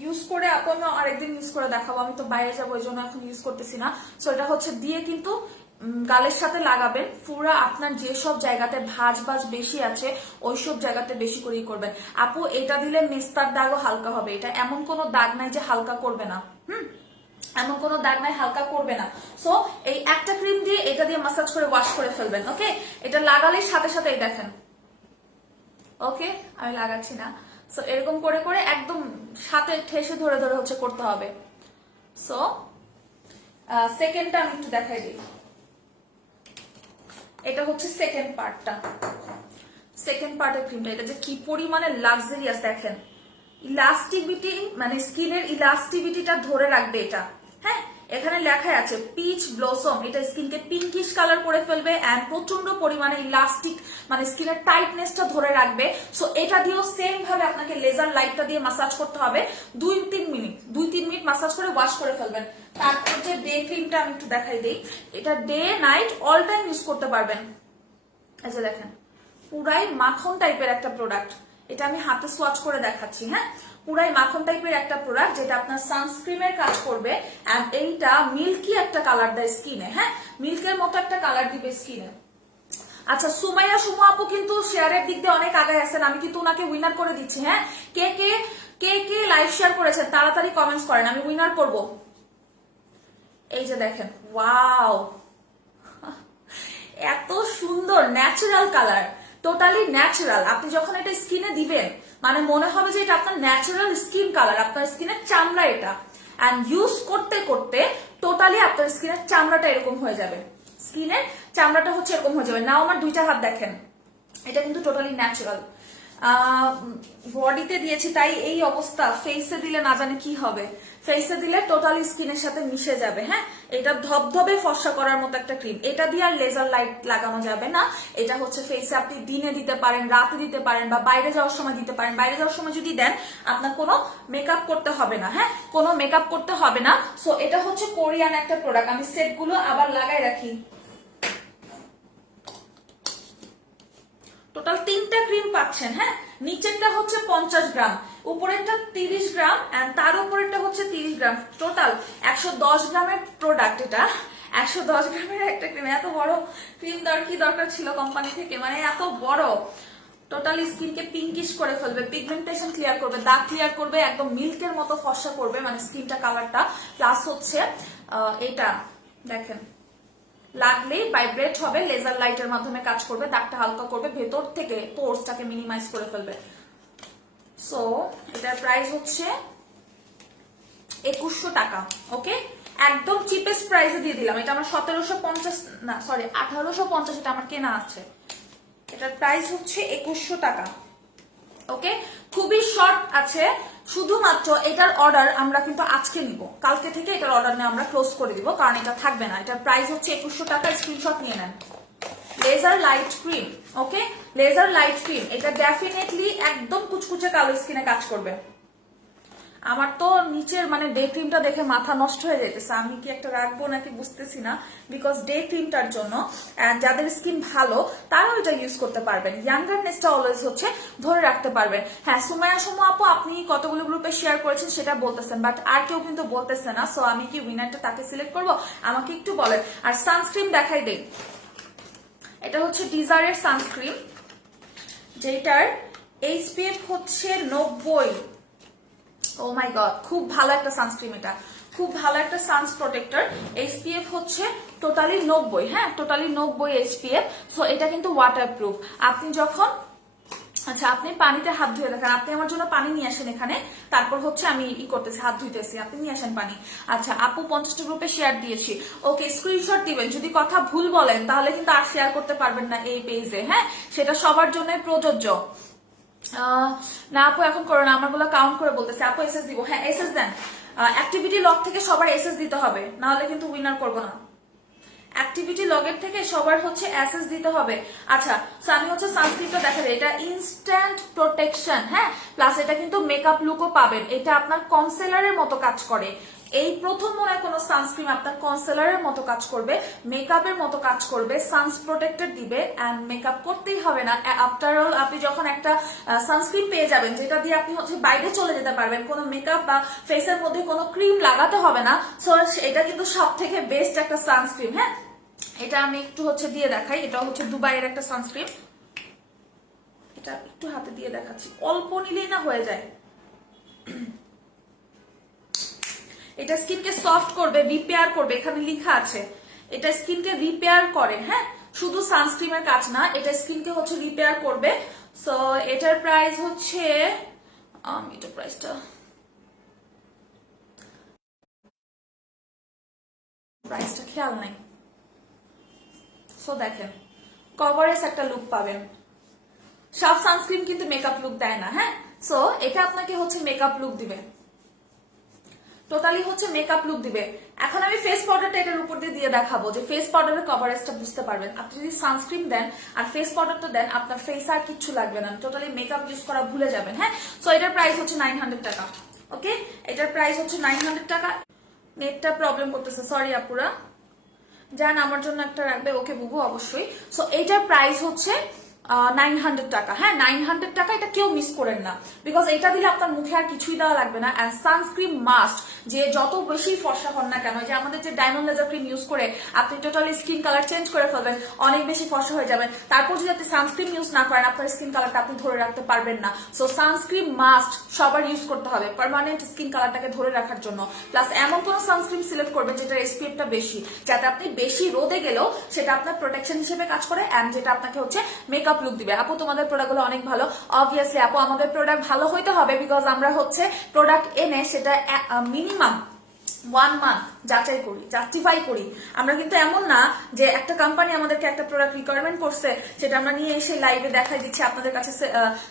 ইউজ করে আপু আমি আরেকদিন ইউজ করে দেখাবো, আমি তো বাইরে যাবো ওই জন্য এখন ইউজ করতেছি না। সো এটা হচ্ছে দিয়ে কিন্তু গালের সাথে লাগাবেন, পুরো আপনার যেসব জায়গাতে ভাঁজ বেশি আছে ওইসব জায়গাতে বেশি করেই করবেন। আপু এটা দিলে মেস্তার দাগও হালকা হবে, এটা এমন কোনো দাগ নাই যে হালকা করবে না। এমন কোনো দাগ নাই, হালকা করবে না। সো এই একটা ক্রিম দিয়ে এটা দিয়ে মাসাজ করে ওয়াশ করে ফেলবেন। ওকে, এটা লাগালে সাথে সাথে এই দেখেন, ওকে আমি লাগাচ্ছি না। সো এরকম করে করে একদম সাথে ঠেসে ধরে ধরে হচ্ছে করতে হবে। সো সেকেন্ডটা আমি একটু দেখাই দিই। এটা হচ্ছে সেকেন্ড পার্টটা, সেকেন্ড পার্টের ক্রিমটা। এটা যে কি পরিমাণে লাক্সারিয়াস দেখেন, ইলাস্টিভিটি মানে স্কিনের ইলাস্টিভিটিটা ধরে রাখবে এটা। হ্যাঁ, এখানে লেখা আছে পিচ ব্লসম, এটা স্কিনকে পিঙ্কিশ কালার করে ফেলবে এন্ড প্রচন্ড পরিমাণে ইলাস্টিক মানে স্কিনের টাইটনেসটা ধরে রাখবে। সো এটা দিয়েও সেম ভাবে আপনাকে লেজার লাইটটা দিয়ে মাসাজ করতে হবে 2-3 মিনিট মাসাজ করে ওয়াশ করে ফেলবেন। তারপর যে ডে ক্রিমটা আমি একটু দেখাই দিই, এটা day night all time use করতে পারবেন। এই যে দেখেন, পুরাই মাখন টাইপের একটা প্রোডাক্ট, এটা আমি হাতে সোয়াচ করে দেখাচ্ছি। হ্যাঁ, পুরাই মাখন টাইপের একটা প্রোডাক্ট, যেটা আপনার সানস্ক্রিনের কাজ করবে এন্ড এইটা মিল্কি একটা কালার দেয় স্কিনে। হ্যাঁ, মিল্কের মতো একটা কালার দিবে স্কিনে। আচ্ছা, সুমাইয়া সুমু আপু কিন্তু শেয়ারের দিক দিয়ে অনেক আগায় আছেন, আমি কিন্তু ওনাকে উইনার করে দিচ্ছি। হ্যাঁ, কে কে কে কে লাইভ শেয়ার করেছেন তাড়াতাড়ি কমেন্টস করেন, আমি উইনার করব। এই যে দেখেন, ওয়াও এত সুন্দর ন্যাচারাল কালার, টোটালি ন্যাচারাল। আপনি যখন এটা স্কিনে দিবেন মানে মনে হবে যে এটা আপনার ন্যাচারাল স্কিন কালার, আপনার স্কিনের চামড়া এটা। এন্ড ইউজ করতে করতে টোটালি আপনার স্কিনের চামড়াটা এরকম হয়ে যাবে, স্কিনের চামড়াটা হচ্ছে এরকম হয়ে যাবে। নাও আমার দুইটা হাত দেখেন, এটা কিন্তু টোটালি ন্যাচারাল। বডিতে দিয়েছি তাই এই অবস্থা, ফেসে দিলে না জানি কি হবে। ফেসে দিলে টোটালি স্কিনের সাথে মিশে যাবে। হ্যাঁ, এটা ধবধবে ফর্সা করার মতো একটা ক্রিম। এটা দিয়ে আর লেজার লাইট লাগানো যাবে না। এটা হচ্ছে ফেসে আপনি দিনে দিতে পারেন, রাতে দিতে পারেন, বা বাইরে যাওয়ার সময় দিতে পারেন। বাইরে যাওয়ার সময় যদি দেন আপনার কোনো মেকআপ করতে হবে না। হ্যাঁ, কোনো মেকআপ করতে হবে না। সো এটা হচ্ছে কোরিয়ান একটা প্রোডাক্ট। আমি সেটগুলো আবার লাগাই রাখি। টোটাল 3টা ক্রিম পাচ্ছেন। হ্যাঁ, নিচেরটা হচ্ছে 50 গ্রাম, উপরেরটা 30 গ্রাম, এন্ড তার উপরেরটা হচ্ছে 30 গ্রাম। টোটাল 110 গ্রামের প্রোডাক্ট। এটা 110 গ্রামের একটা ক্রিম। এত বড় ক্রিম কি দরকার ছিল কোম্পানি থেকে, মানে এত বড়। টোটালি স্কিনকে পিঙ্কিশ করে ফেলবে, পিগমেন্টেশন ক্লিয়ার করবে, দাগ ক্লিয়ার করবে, একদম মিল্কের মতো ফর্সা করবে, মানে স্কিনটা কালারটা। প্লাস হচ্ছে এটা দেখেন, লাগলেই ভাইব্রেট হবে, লেজার লাইটের মাধ্যমে কাজ করবে, দাগটা হালকা করবে, ভেতর থেকে পোরসটাকে মিনিমাইজ করে ফেলবে। সো এটার প্রাইস হচ্ছে 2100 টাকা। ওকে, একদম চিপেস্ট প্রাইসে দিয়ে দিলাম। এটা আমার 1750, না সরি 1850, এটা আমার কেনা আছে। এটার প্রাইস হচ্ছে 2100 টাকা। ওকে, খুবই শর্ট আছে, শুধুমাত্র এটার অর্ডার আমরা কিন্তু আজকে নিব, কালকে থেকে এটার অর্ডার নিয়ে আমরা ক্লোজ করে দিব, কারণ এটা থাকবে না। এটার প্রাইস হচ্ছে 2100 টাকা। স্ক্রিনশট নিয়ে নেন। Laser light cream. Okay, laser light cream, এটা ডেফিনেটলি একদম কুচকুচে কালো স্কিনে কাজ করবে। আমার তো নিচের মানে ডে ক্রিমটা দেখে মাথা নষ্ট হয়ে যেতেছে, আমি কি একটা রাখবো নাকি বুঝতেছি না। বিকজ ডে ক্রিমটার জন্য যাদের স্কিন ভালো তারাও এটা ইউজ করতে পারবেন। ইয়াঙ্গারনেসটা অলওয়েজ হচ্ছে ধরে রাখতে পারবেন। হ্যাঁ, সুমাইয়া সুমু আপু আপনি কতগুলো গ্রুপে শেয়ার করেছেন সেটা বলতেছেন, বাট আর কেউ কিন্তু বলতেছে না। সো আমি কি উইনারটা তাকে সিলেক্ট করব? আমাকে একটু বলেন। আর সানস্ক্রিন দেখাই দেই। এটা হচ্ছে ডিজায়ারের সানস্ক্রিন, যেটার SPF হচ্ছে 90। ও মাই গড, খুব ভালো একটা সানস্ক্রিন। এটা খুব ভালো একটা সানস প্রোটেক্টর। SPF হচ্ছে টোটালি 90। হ্যাঁ, টোটালি 90 SPF। সো এটা কিন্তু ওয়াটারপ্রুফ। আপনি যখন আচ্ছা আপনি পানিতে হাত ধুয়ে দেখেন, আপনি আমার জন্য পানি নিয়ে আসেন এখানে, তারপর হচ্ছে আমি করতেছি, হাত ধুইতেছি, আপনি নিয়ে আসেন পানি। আচ্ছা আপু 50টা গ্রুপে শেয়ার দিয়েছি। ওকে, স্ক্রিনশট দিবেন। যদি কথা ভুল বলেন তাহলে কিন্তু আর শেয়ার করতে পারবেন না এই পেজে। হ্যাঁ, সেটা সবার জন্য প্রযোজ্য। না আপু এখন করো না, আমারগুলো কাউন্ট করে বলতেছে। আপু এসএস দিব? হ্যাঁ এসএস দেন। অ্যাক্টিভিটি লগ থেকে সবার এসএস দিতে হবে, না হলে কিন্তু উইনার করবো না। অ্যাক্টিভিটি লগের থেকে সবার হচ্ছে অ্যাসেস দিতে হবে। আচ্ছা, আমি হচ্ছে সানস্ক্রিনটা দেখাবে। এটা ইনস্ট্যান্ট প্রোটেকশন। হ্যাঁ, প্লাস এটা কিন্তু মেকআপ লুকও পাবেন। এটা আপনার কনসিলারের মতো কাজ করে। এই প্রথম মনে হয় কোনো সানস্ক্রিন আপনার কনসিলারের মতো কাজ করবে, মেকআপের মতো কাজ করবে, সানস প্রোটেক্টর দিবে, এন্ড মেকআপ করতেই হবে না। আফটার অল আপনি যখন একটা সানস্ক্রিন পেয়ে যাবেন যেটা দিয়ে আপনি হচ্ছে বাইরে চলে যেতে পারবেন, কোনো মেকআপ বা ফেসের মধ্যে কোনো ক্রিম লাগাতে হবে না। সো এটা কিন্তু সব থেকে বেস্ট একটা সানস্ক্রিন। হ্যাঁ, এটা আমি একটু হচ্ছে দিয়ে দেখাই। এটা হচ্ছে দুবাইয়ের একটা সানস্ক্রিন। এটা একটু হাতে দিয়ে দেখাচ্ছি, অল্প নিলেই না হয়ে যায়। এটা স্কিনকে সফট করবে, রিপেয়ার করবে, এখানে লেখা আছে এটা স্কিনকে রিপেয়ার করে। হ্যাঁ, শুধু সানস্ক্রিনের কাজ না, এটা স্কিনকে হচ্ছে রিপেয়ার করবে। সো এটার প্রাইস হচ্ছে এটা প্রাইসটা খেয়াল নাই। সো দেখেন, কভারেজ একটা লুক পাবেন। সব সানস্ক্রিন কিন্তু মেকআপ লুক দেয় না। হ্যাঁ, সো এটা আপনাকে হচ্ছে মেকআপ লুক দিবে, টোটালি হচ্ছে মেকআপ লুক দিবে। এখন আমি ফেস পাউডারটা এটার উপর দিয়ে দেখাবো, যে ফেস পাউডারের কভারেজটা বুঝতে পারবেন। আপনি যদি সানস্ক্রিন দেন আর ফেস পাউডারটা দেন, আপনার ফেস আর কিচ্ছু লাগবে না, টোটালি মেকআপ ইউজ করা ভুলে যাবেন। হ্যাঁ, সো এটার প্রাইস হচ্ছে 900 টাকা। ওকে, এটার প্রাইস হচ্ছে 900 টাকা। নেটটা প্রবলেম করতেছে, সরি আপুরা। যান আমার জন্য একটা রাখবে। ওকে বুবু, অবশ্যই। সো এইটার প্রাইস হচ্ছে 900 টাকা। হ্যাঁ, 900 টাকা, এটা কেউ মিস করেন না। বিকজ এটা দিলে আপনার মুখে আর কিছুই দেওয়া লাগবে না। অ্যান্ড সানস্ক্রিন মাস্ট, যে যত বেশি ফর্সা হন না কেন, যে আমাদের যে ডায়মন্ড লেজার ক্রিম ইউজ করে আপনি টোটালি স্কিন কালার চেঞ্জ করে ফেলবেন, অনেক বেশি ফর্সা হয়ে যাবেন। তারপর যদি আপনি সানস্ক্রিন ইউজ না করেন, আপনার স্কিন কালারটা আপনি ধরে রাখতে পারবেন না। সো সানস্ক্রিন মাস্ট সবার ইউজ করতে হবে, পার্মানেন্ট স্কিন কালারটাকে ধরে রাখার জন্য। প্লাস এমন কোন সানস্ক্রিন সিলেক্ট করবেন যেটা SPF-টা বেশি, যাতে আপনি বেশি রোদে গেলেও সেটা আপনার প্রোটেকশন হিসেবে কাজ করে, এন্ড যেটা আপনাকে হচ্ছে মেকআপ লুক দিবে। আপু তোমাদের প্রোডাক্টগুলো অনেক ভালো। অবভিয়াসলি আপু, আমাদের প্রোডাক্ট ভালো হইতে হবে, বিকজ আমরা হচ্ছে প্রোডাক্ট এনে সেটা মিনিমাম 1 মান্থ যাচাই করি, জাস্টিফাই করি। আমরা কিন্তু এমন না যে একটা কোম্পানি আমাদেরকে একটা প্রোডাক্ট রিকোয়ারমেন্ট করছে, সেটা আমরা নিয়ে এসে লাইভে দেখাই দিচ্ছি, আপনাদের কাছে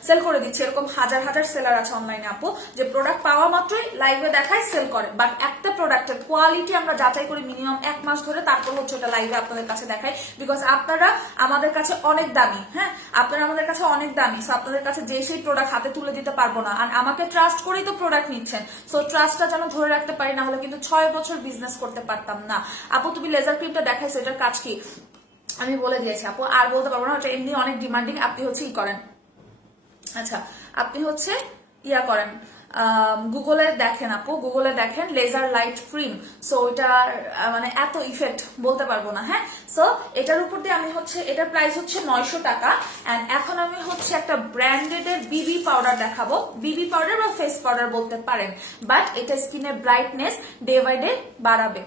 সেল করে দিচ্ছি। এরকম হাজার হাজার সেলার আছে অনলাইনে আপু, যে প্রোডাক্ট পাওয়া মাত্রই লাইভে দেখায়, সেল করে। বাট একটা প্রোডাক্টের কোয়ালিটি আমরা যাচাই করি মিনিমাম 1 মাস ধরে, তারপর হচ্ছে ওটা লাইভে আপনাদের কাছে দেখাই। বিকজ আপনারা আমাদের কাছে অনেক দামি, হ্যাঁ আপনারা আমাদের কাছে অনেক দামি। সো আপনাদের কাছে যে সেই প্রোডাক্ট হাতে তুলে দিতে পারবো না। আর আমাকে ট্রাস্ট করেই তো প্রোডাক্ট নিচ্ছেন, সো ট্রাস্টটা যেন ধরে রাখতে পারি, না হলে কিন্তু 6 বছর বিজনেস করতে পারতাম না। আপু তুমি লেজার ক্রিমটা দেখাইছো, এটার কাজ কি আমি বলে দিয়েছি আপু, আর বলতে পারবো না। ওটা এমনি অনেক ডিমান্ডিং। আপনি হচ্ছে ই করেন, আচ্ছা আপনি হচ্ছে ইয়া করেন, গুগলে দেখেন আপু, গুগলে দেখেন লেজার লাইট ক্রিম। সো ওইটার মানে এত ইফেক্ট বলতে পারবো না। হ্যাঁ, সো এটার উপর দিয়ে আমি হচ্ছে, এটার প্রাইস হচ্ছে 900 টাকা। এন্ড এখন আমি হচ্ছে একটা ব্র্যান্ডেড এর বিবি পাউডার দেখাবো। বিবি পাউডার বা ফেস পাউডার বলতে পারেন, বাট এটা স্কিনের ব্রাইটনেস ডে বাই ডে বাড়াবে।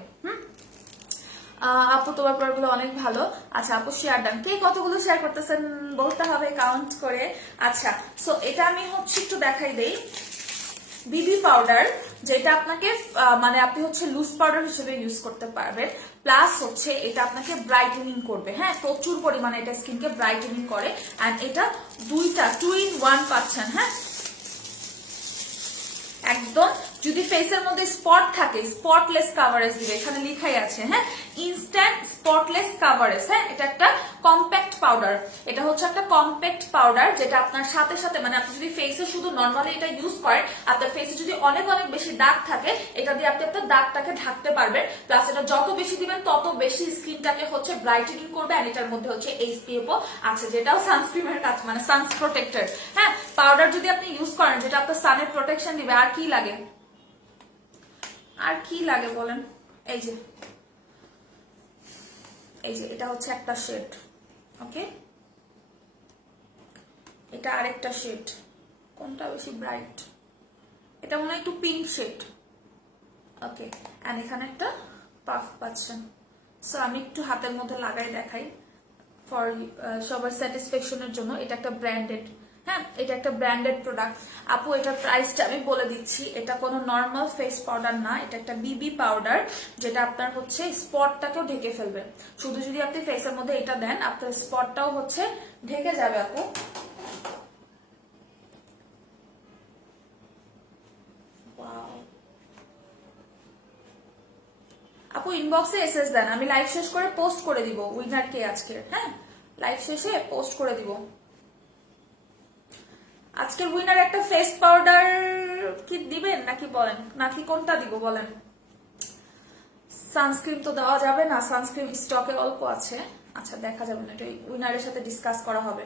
আপু তোমার প্রোডাক্টগুলো অনেক ভালো। আচ্ছা আপু শেয়ার ডান, কে কতগুলো শেয়ার করতেছেন বলতে হবে কাউন্ট করে। আচ্ছা, সো এটা আমি হচ্ছে একটু দেখাই দেই। বিবি পাউডার, যেটা আপনাকে মানে আপনি হচ্ছে লুজ পাউডার হিসেবে ইউজ করতে পারবেন, প্লাস হচ্ছে এটা আপনাকে ব্রাইটেনিং করবে। হ্যাঁ, প্রচুর পরিমাণে এটা স্কিনকে ব্রাইটেনিং করে। এন্ড এটা দুইটা 2 in 1 পাচ্ছেন। হ্যাঁ, একদম যদি ফেসের মধ্যে স্পট থাকে, স্পটলেস কাভারেজ দিবে, এখানে লেখাই আছে। হ্যাঁ, ইনস্ট্যান্ট স্পটলেস কাভারেজ। হ্যাঁ, এটা একটা কম্প্যাক্ট পাউডার। এটা হচ্ছে একটা কম্প্যাক্ট পাউডার, যেটা আপনার সাথে সাথে মানে আপনি যদি ফেসে শুধু নর্মালি এটা ইউজ করেন, আপনার ফেসে যদি অনেক অনেক বেশি দাগ থাকে, এটা দিয়ে আপনি আপনার দাগটাকে ঢাকতে পারবেন। প্লাস এটা যত বেশি দিবেন তত বেশি স্কিনটাকে হচ্ছে ব্রাইটেনিং করবে। আর এটার মধ্যে হচ্ছে SPF আছে, যেটাও সানস্ক্রিনের কাজ, মানে সান প্রোটেক্টর। হ্যাঁ, পাউডার যদি আপনি ইউজ করেন যেটা আপনার সানের প্রোটেকশন দিবে, আর কি লাগে, আর কি লাগে বলেন। এই যে এই যে এটা হচ্ছে একটা শেড, ওকে, এটা আরেকটা শেড। কোনটা বেশি ব্রাইট? এটা মনে হয় একটু পিঙ্ক শেড, ওকে। এন্ড এখানে একটা পাফ পাচ্ছেন। সো আমি একটু হাতের মধ্যে লাগাই দেখাই ফর সবার স্যাটিসফ্যাকশনের জন্য। এটা একটা ব্র্যান্ডেড, হ্যাঁ এটা একটা ব্র্যান্ডেড প্রোডাক্ট। আপু এটার প্রাইসটা আমি বলে দিচ্ছি, এটা কোনো নর্মাল ফেস পাউডার না, এটা একটা বিবি পাউডার, যেটা আপনার হচ্ছে স্পটটাকেও ঢেকে ফেলবে। শুধু যদি আপনি ফেসের মধ্যে এটা দেন, আপনার স্পটটাও হচ্ছে ঢেকে যাবে আপু। আপু ইনবক্সে এসএস দেন, আমি লাইভ শেষ করে পোস্ট করে দিব উইনার কে আজকে। হ্যাঁ, লাইভ শেষে পোস্ট করে দিব আজকের উইনার। একটা ফেস পাউডার কি দিবেন নাকি বলেন, নাকি কোনটা দিব বলেন? সানস্ক্রিন তো দেওয়া যাবে না, সানস্ক্রিন স্টকে অল্প আছে। আচ্ছা দেখা যাবে না, এটা উইনারের সাথে ডিসকাস করা হবে।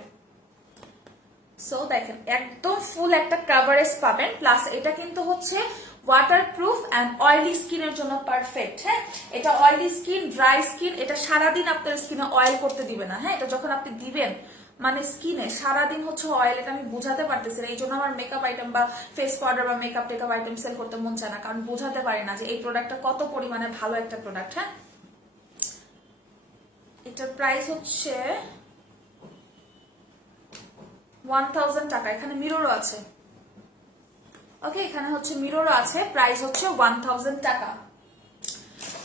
সো দেখেন একদম ফুল একটা কাভারেজ পাবেন, প্লাস এটা কিন্তু হচ্ছে ওয়াটারপ্রুফ এন্ড অয়েলি স্কিনের জন্য পারফেক্ট। হ্যাঁ, এটা অয়েলি স্কিন, ড্রাই স্কিন, এটা সারাদিন আপনার স্কিনে অয়েল করতে দিবে না। হ্যাঁ, এটা যখন আপনি দিবেন মানে স্কিনে সারাদিন হচ্ছে অয়েল, এটা আমি বোঝাতে পারতেছি না। এই জন্য আমার মেকআপ আইটেম বা ফেস পাউডার বা মেকআপ টেকআপ আইটেম সেল করতে মন চায় না, কারণ বোঝাতে পারি না যে এই প্রোডাক্টটা কত পরিমাণে ভালো একটা প্রোডাক্ট। হ্যাঁ, এটার প্রাইস হচ্ছে 1000 টাকা। এখানে মিররও আছে, ওকে, এখানে হচ্ছে মিররও আছে। প্রাইস হচ্ছে 1000 টাকা।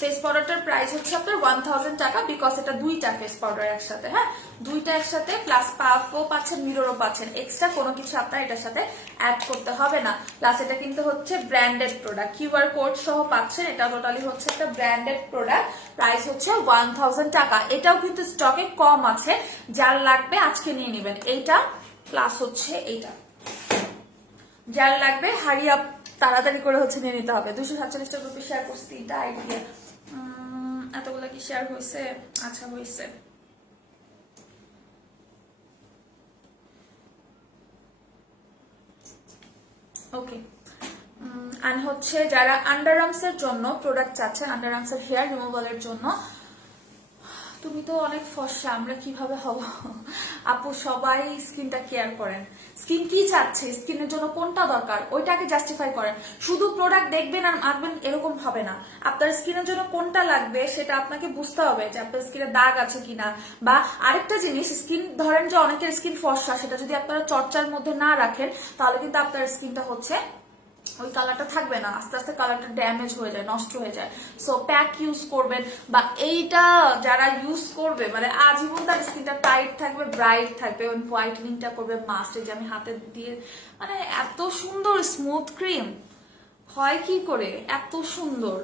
ফেস পাউডারটার প্রাইস হচ্ছে আপনার 1000 টাকা, বিকজ এটা দুইটা ফেস পাউডার একসাথে। হ্যাঁ, দুইটা একসাথে, প্লাস পাফও পাচ্ছেন, মিররও পাচ্ছেন। এক্সট্রা কোনো কিছু আপনার এটার সাথে অ্যাড করতে হবে না। প্লাস এটা কিন্তু হচ্ছে ব্র্যান্ডেড প্রোডাক্ট, কিউআর কোড সহ পাচ্ছেন। এটা টোটালি হচ্ছে একটা ব্র্যান্ডেড প্রোডাক্ট। প্রাইস হচ্ছে 1000 টাকা। এটাও কিন্তু স্টকে কম আছে, যার লাগবে আজকে নিয়ে নেবেন এইটা। প্লাস হচ্ছে এইটা, যার লাগবে হারিয়ে তাড়াতাড়ি করে হচ্ছে নিয়ে নিতে হবে। 247টা গ্রুপে শেয়ার করছি, 3টা আইডিয়া, এতগুলো কি শেয়ার হয়েছে? আচ্ছা হয়েছে। ওকে, আর হচ্ছে যারা আন্ডার আর্মস এর জন্য প্রোডাক্ট চাচ্ছেন, আন্ডার আর্মস এর হেয়ার রিমুভালের জন্য, তুমি তো অনেক ফর্সা, আমরা কিভাবে হব? আপু সবাই স্কিনটা কেয়ার করেন, স্কিন কি চাচ্ছে, স্কিনের জন্য কোনটা দরকার ওইটাকে জাস্টিফাই করেন। শুধু প্রোডাক্ট দেখবেন আর মাখবেন এরকম হবে না। আপনার স্কিনের জন্য কোনটা লাগবে সেটা আপনাকে বুঝতে হবে, যে আপনার স্কিনে দাগ আছে কিনা। বা আরেকটা জিনিস, স্কিন ধরেন যে অনেকের স্কিন ফর্সা, সেটা যদি আপনারা চর্চার মধ্যে না রাখেন, তাহলে কিন্তু আপনার স্কিনটা হচ্ছে ওই কালারটা থাকবে না, আস্তে আস্তে কালারটা ড্যামেজ হয়ে যায়, নষ্ট হয়ে যায়। সো প্যাক ইউজ করবেন, বা এইটা যারা ইউজ করবে মানে আজীবন তার স্কিনটা টাইট থাকবে, ব্রাইট থাকবে, হোয়াইটেনিংটা করবে মাস্ট। যে আমি হাতে দিয়ে মানে এত সুন্দর স্মুথ ক্রিম হয় কি করে, এত সুন্দর,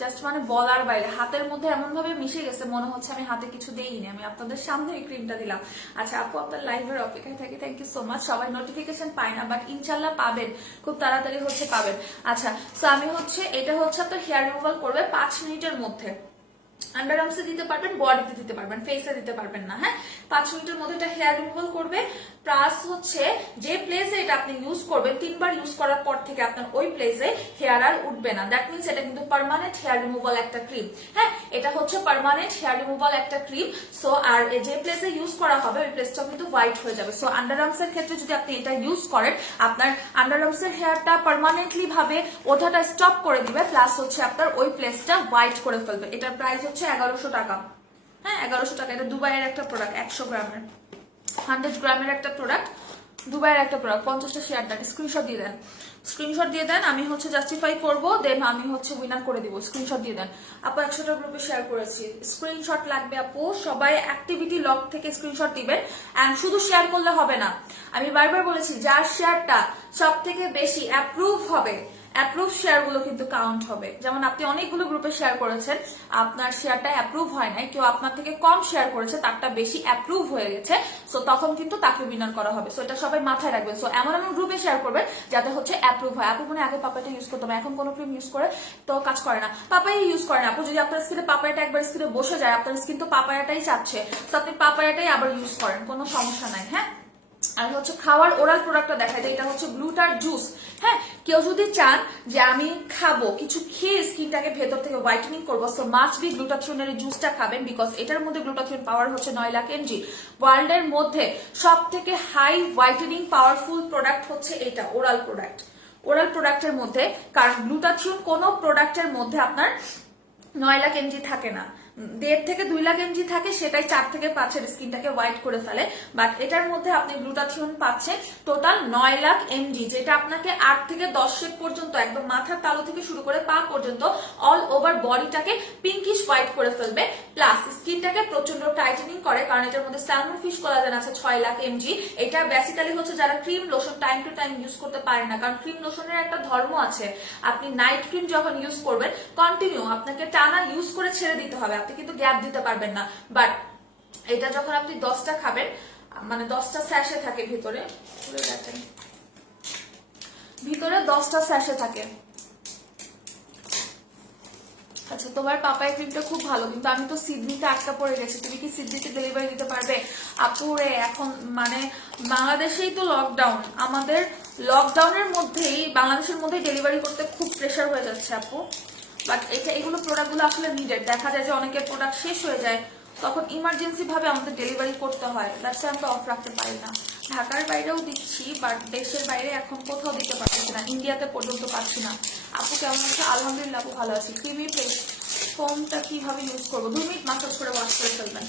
জাস্ট মানে বলার বাইরে। হাতের মধ্যে এমন ভাবে মিশে গেছে মনে হচ্ছে আমি হাতে কিছু দেইনি, আমি আপনাদের সামনে এই ক্রিমটা দিলাম। আচ্ছা আপু, আপনার লাইভের অপেক্ষায় থাকি, থ্যাংক ইউ সো মাচ। সবাই নোটিফিকেশন পায় না, বাট ইনশাল্লাহ পাবেন, খুব তাড়াতাড়ি হচ্ছে পাবেন। আচ্ছা, তো আমি হচ্ছে এটা হচ্ছে আপনার হেয়ার রিমুভাল করবে 5 মিনিটের মধ্যে। আন্ডার আর্মসে দিতে পারবেন, বডিতে দিতে পারবেন, ফেসে দিতে পারবেন না। হ্যাঁ, 5 মিনিটের মধ্যে এটা হেয়ার রিমুভাল করবে। প্লাস হচ্ছে যে প্লেসে এটা আপনি ইউজ করবেন 3 বার ইউজ করার পর থেকে আপনার ওই প্লেসে হেয়ার আর উঠবে না। দ্যাট মিনস এটা কিন্তু পার্মানেন্ট হেয়ার রিমুভাল একটা ক্রিম। হ্যাঁ, এটা হচ্ছে পার্মানেন্ট হেয়ার রিমুভাল একটা ক্রিম। সো আর যে প্লেসে ইউজ করা হবে ওই প্লেসটা কিন্তু হোয়াইট হয়ে যাবে। সো আন্ডার আর্মসের ক্ষেত্রে যদি আপনি এটা ইউজ করেন, আপনার আন্ডার আর্মসের হেয়ারটা পার্মানেন্টলি ভাবে ওঠাটা স্টপ করে দিবে, প্লাস হচ্ছে আপনার ওই প্লেসটা হোয়াইট করে ফেলবে। এটার প্রাইস হচ্ছে 1100 টাকা। হ্যাঁ, 1100 টাকা। এটা দুবাইয়ের একটা প্রোডাক্ট, 100 গ্রামের, 100 গ্রামের একটা প্রোডাক্ট, দুবাইয়ের একটা প্রোডাক্ট। 50টা শেয়ার দেন, স্ক্রিনশট দিয়ে দেন, স্ক্রিনশট দিয়ে দেন, আমি হচ্ছে জাস্টিফাই করবো, দেন আমি হচ্ছে উইনার করে দিব। স্ক্রিনশট দিয়ে দেন আপু, 100টা গ্রুপে শেয়ার করেছি, স্ক্রিনশট লাগবে আপু। সবাই অ্যাক্টিভিটি লগ থেকে স্ক্রিনশট দিবেন। এন্ড শুধু শেয়ার করলে হবে না, আমি বারবার বলেছি যার শেয়ারটা সব থেকে বেশি অ্যাপ্রুভ হবে, অ্যাপ্রুভ শেয়ার গুলো কিন্তু কাউন্ট হবে। যেমন আপনি অনেকগুলো গ্রুপে শেয়ার করেছেন, আপনার শেয়ারটা অ্যাপ্রুভ হয় নাই, কেউ আপনার থেকে কম শেয়ার করেছে, তারটা বেশি অ্যাপ্রুভ হয়ে গেছে, সো তখন কিন্তু তাকে উইনার করা হবে। সো এটা সবাই মাথায় রাখবেন। সো এমন এমন গ্রুপে শেয়ার করবেন যাতে হচ্ছে অ্যাপ্রুভ হয়। আপু মানে আগে পাপাইটা ইউজ করতে হবে, এখন কোনো ক্রিম ইউজ করে তো কাজ করে না, পাপাই ইউজ করে না। আপু যদি আপনার স্কিনে পাপায়াটা একবার স্কিনে বসে যায়, আপনার স্কিন তো পাপায়াটাই চাচ্ছে, তো আপনি পাপায়াটাই আবার ইউজ করেন, কোনো সমস্যা নাই। হ্যাঁ, আর হচ্ছে খাওয়ার ওরাল প্রোডাক্টটা দেখাই যায়, এটা হচ্ছে গ্লুটার জুস। হ্যাঁ, কেউ যদি চান যে আমি খাবো কিছু খেয়ে স্কিনটাকে ভেতর থেকে হোয়াইটেনিং করবো, সো মাস্ট বি গ্লুটাথিয়নের জুসটা খাবেন, বিকজ এটার মধ্যে গ্লুটাথিয়ন পাওয়ার হচ্ছে 9 লাখ mg। ওয়ার্ল্ড এর মধ্যে সব থেকে হাই হোয়াইটেনিং পাওয়ারফুল প্রোডাক্ট হচ্ছে এটা, ওরাল প্রোডাক্ট। ওরাল প্রোডাক্টের মধ্যে, কারণ গ্লুটাথিয়ন কোনো প্রোডাক্টের মধ্যে আপনার 9 লাখ mg থাকে না, 1.5 থেকে 2 লাখ mg থাকে, সেটাই 4 থেকে 5 এর স্কিনটাকে হোয়াইট করে ফেলে। বাট এটার মধ্যে আপনি গ্লুটাথিয়ন পাচ্ছেন টোটাল 9 লাখ mg, যেটা আপনাকে 8 থেকে 10 শেড পর্যন্ত, একদম মাথার তালু থেকে শুরু করে পা পর্যন্ত অল ওভার বডিটাকে পিঙ্কিশ হোয়াইট করে ফেলবে, প্লাস স্কিনটাকে প্রচন্ড টাইটেনিং করে, কারণ এটার মধ্যে স্যালমন ফিশ কোলাজেন আছে 6 লাখ mg। এটা বেসিক্যালি হচ্ছে যারা cream lotion time to time use করতে পারে না, কারণ ক্রিম লোশনের একটা ধর্ম আছে, আপনি নাইট ক্রিম যখন ইউজ করবেন কন্টিনিউ আপনাকে টানা ইউজ করে ছেড়ে দিতে হবে, আপনি কিন্তু গ্যাপ দিতে পারবেন না। বাট এটা যখন আপনি 10টা খাবেন, মানে 10টা স্যাশে থাকে ভিতরে, ভিতরে 10টা স্যাশে থাকে। আচ্ছা, তোমার পাপাই ক্রিমটা খুব ভালো, কিন্তু আমি তো সিডনিতে আটকা পড়ে গেছি, তুমি কি সিডনিতে ডেলিভারি দিতে পারবে? আপুরে এখন মানে বাংলাদেশেই তো লকডাউন, আমাদের লকডাউনের মধ্যেই বাংলাদেশের মধ্যেই ডেলিভারি করতে খুব প্রেশার হয়ে যাচ্ছে আপু। বাট এগুলো প্রোডাক্টগুলো আসলে নিডেড, দেখা যায় যে অনেকের প্রোডাক্ট শেষ হয়ে যায়, তখন ইমার্জেন্সি ভাবে আমাদের ডেলিভারি করতে হয়, দ্যাটস আমরা অফ রাখতে পারি না। ঢাকার বাইরেও দিচ্ছি, বাট দেশের বাইরে এখন কোথাও দিতে পারছি না, ইন্ডিয়াতে পর্যন্ত পাচ্ছি না। আপু কেমন আছে? আলহামদুলিল্লাহ আপু ভালো আছি। ক্রিমি পেস্ট ফোমটা কিভাবে ইউজ করবো? 2 মিনিট মাসাজ করে ওয়াশ করে ফেলবেন।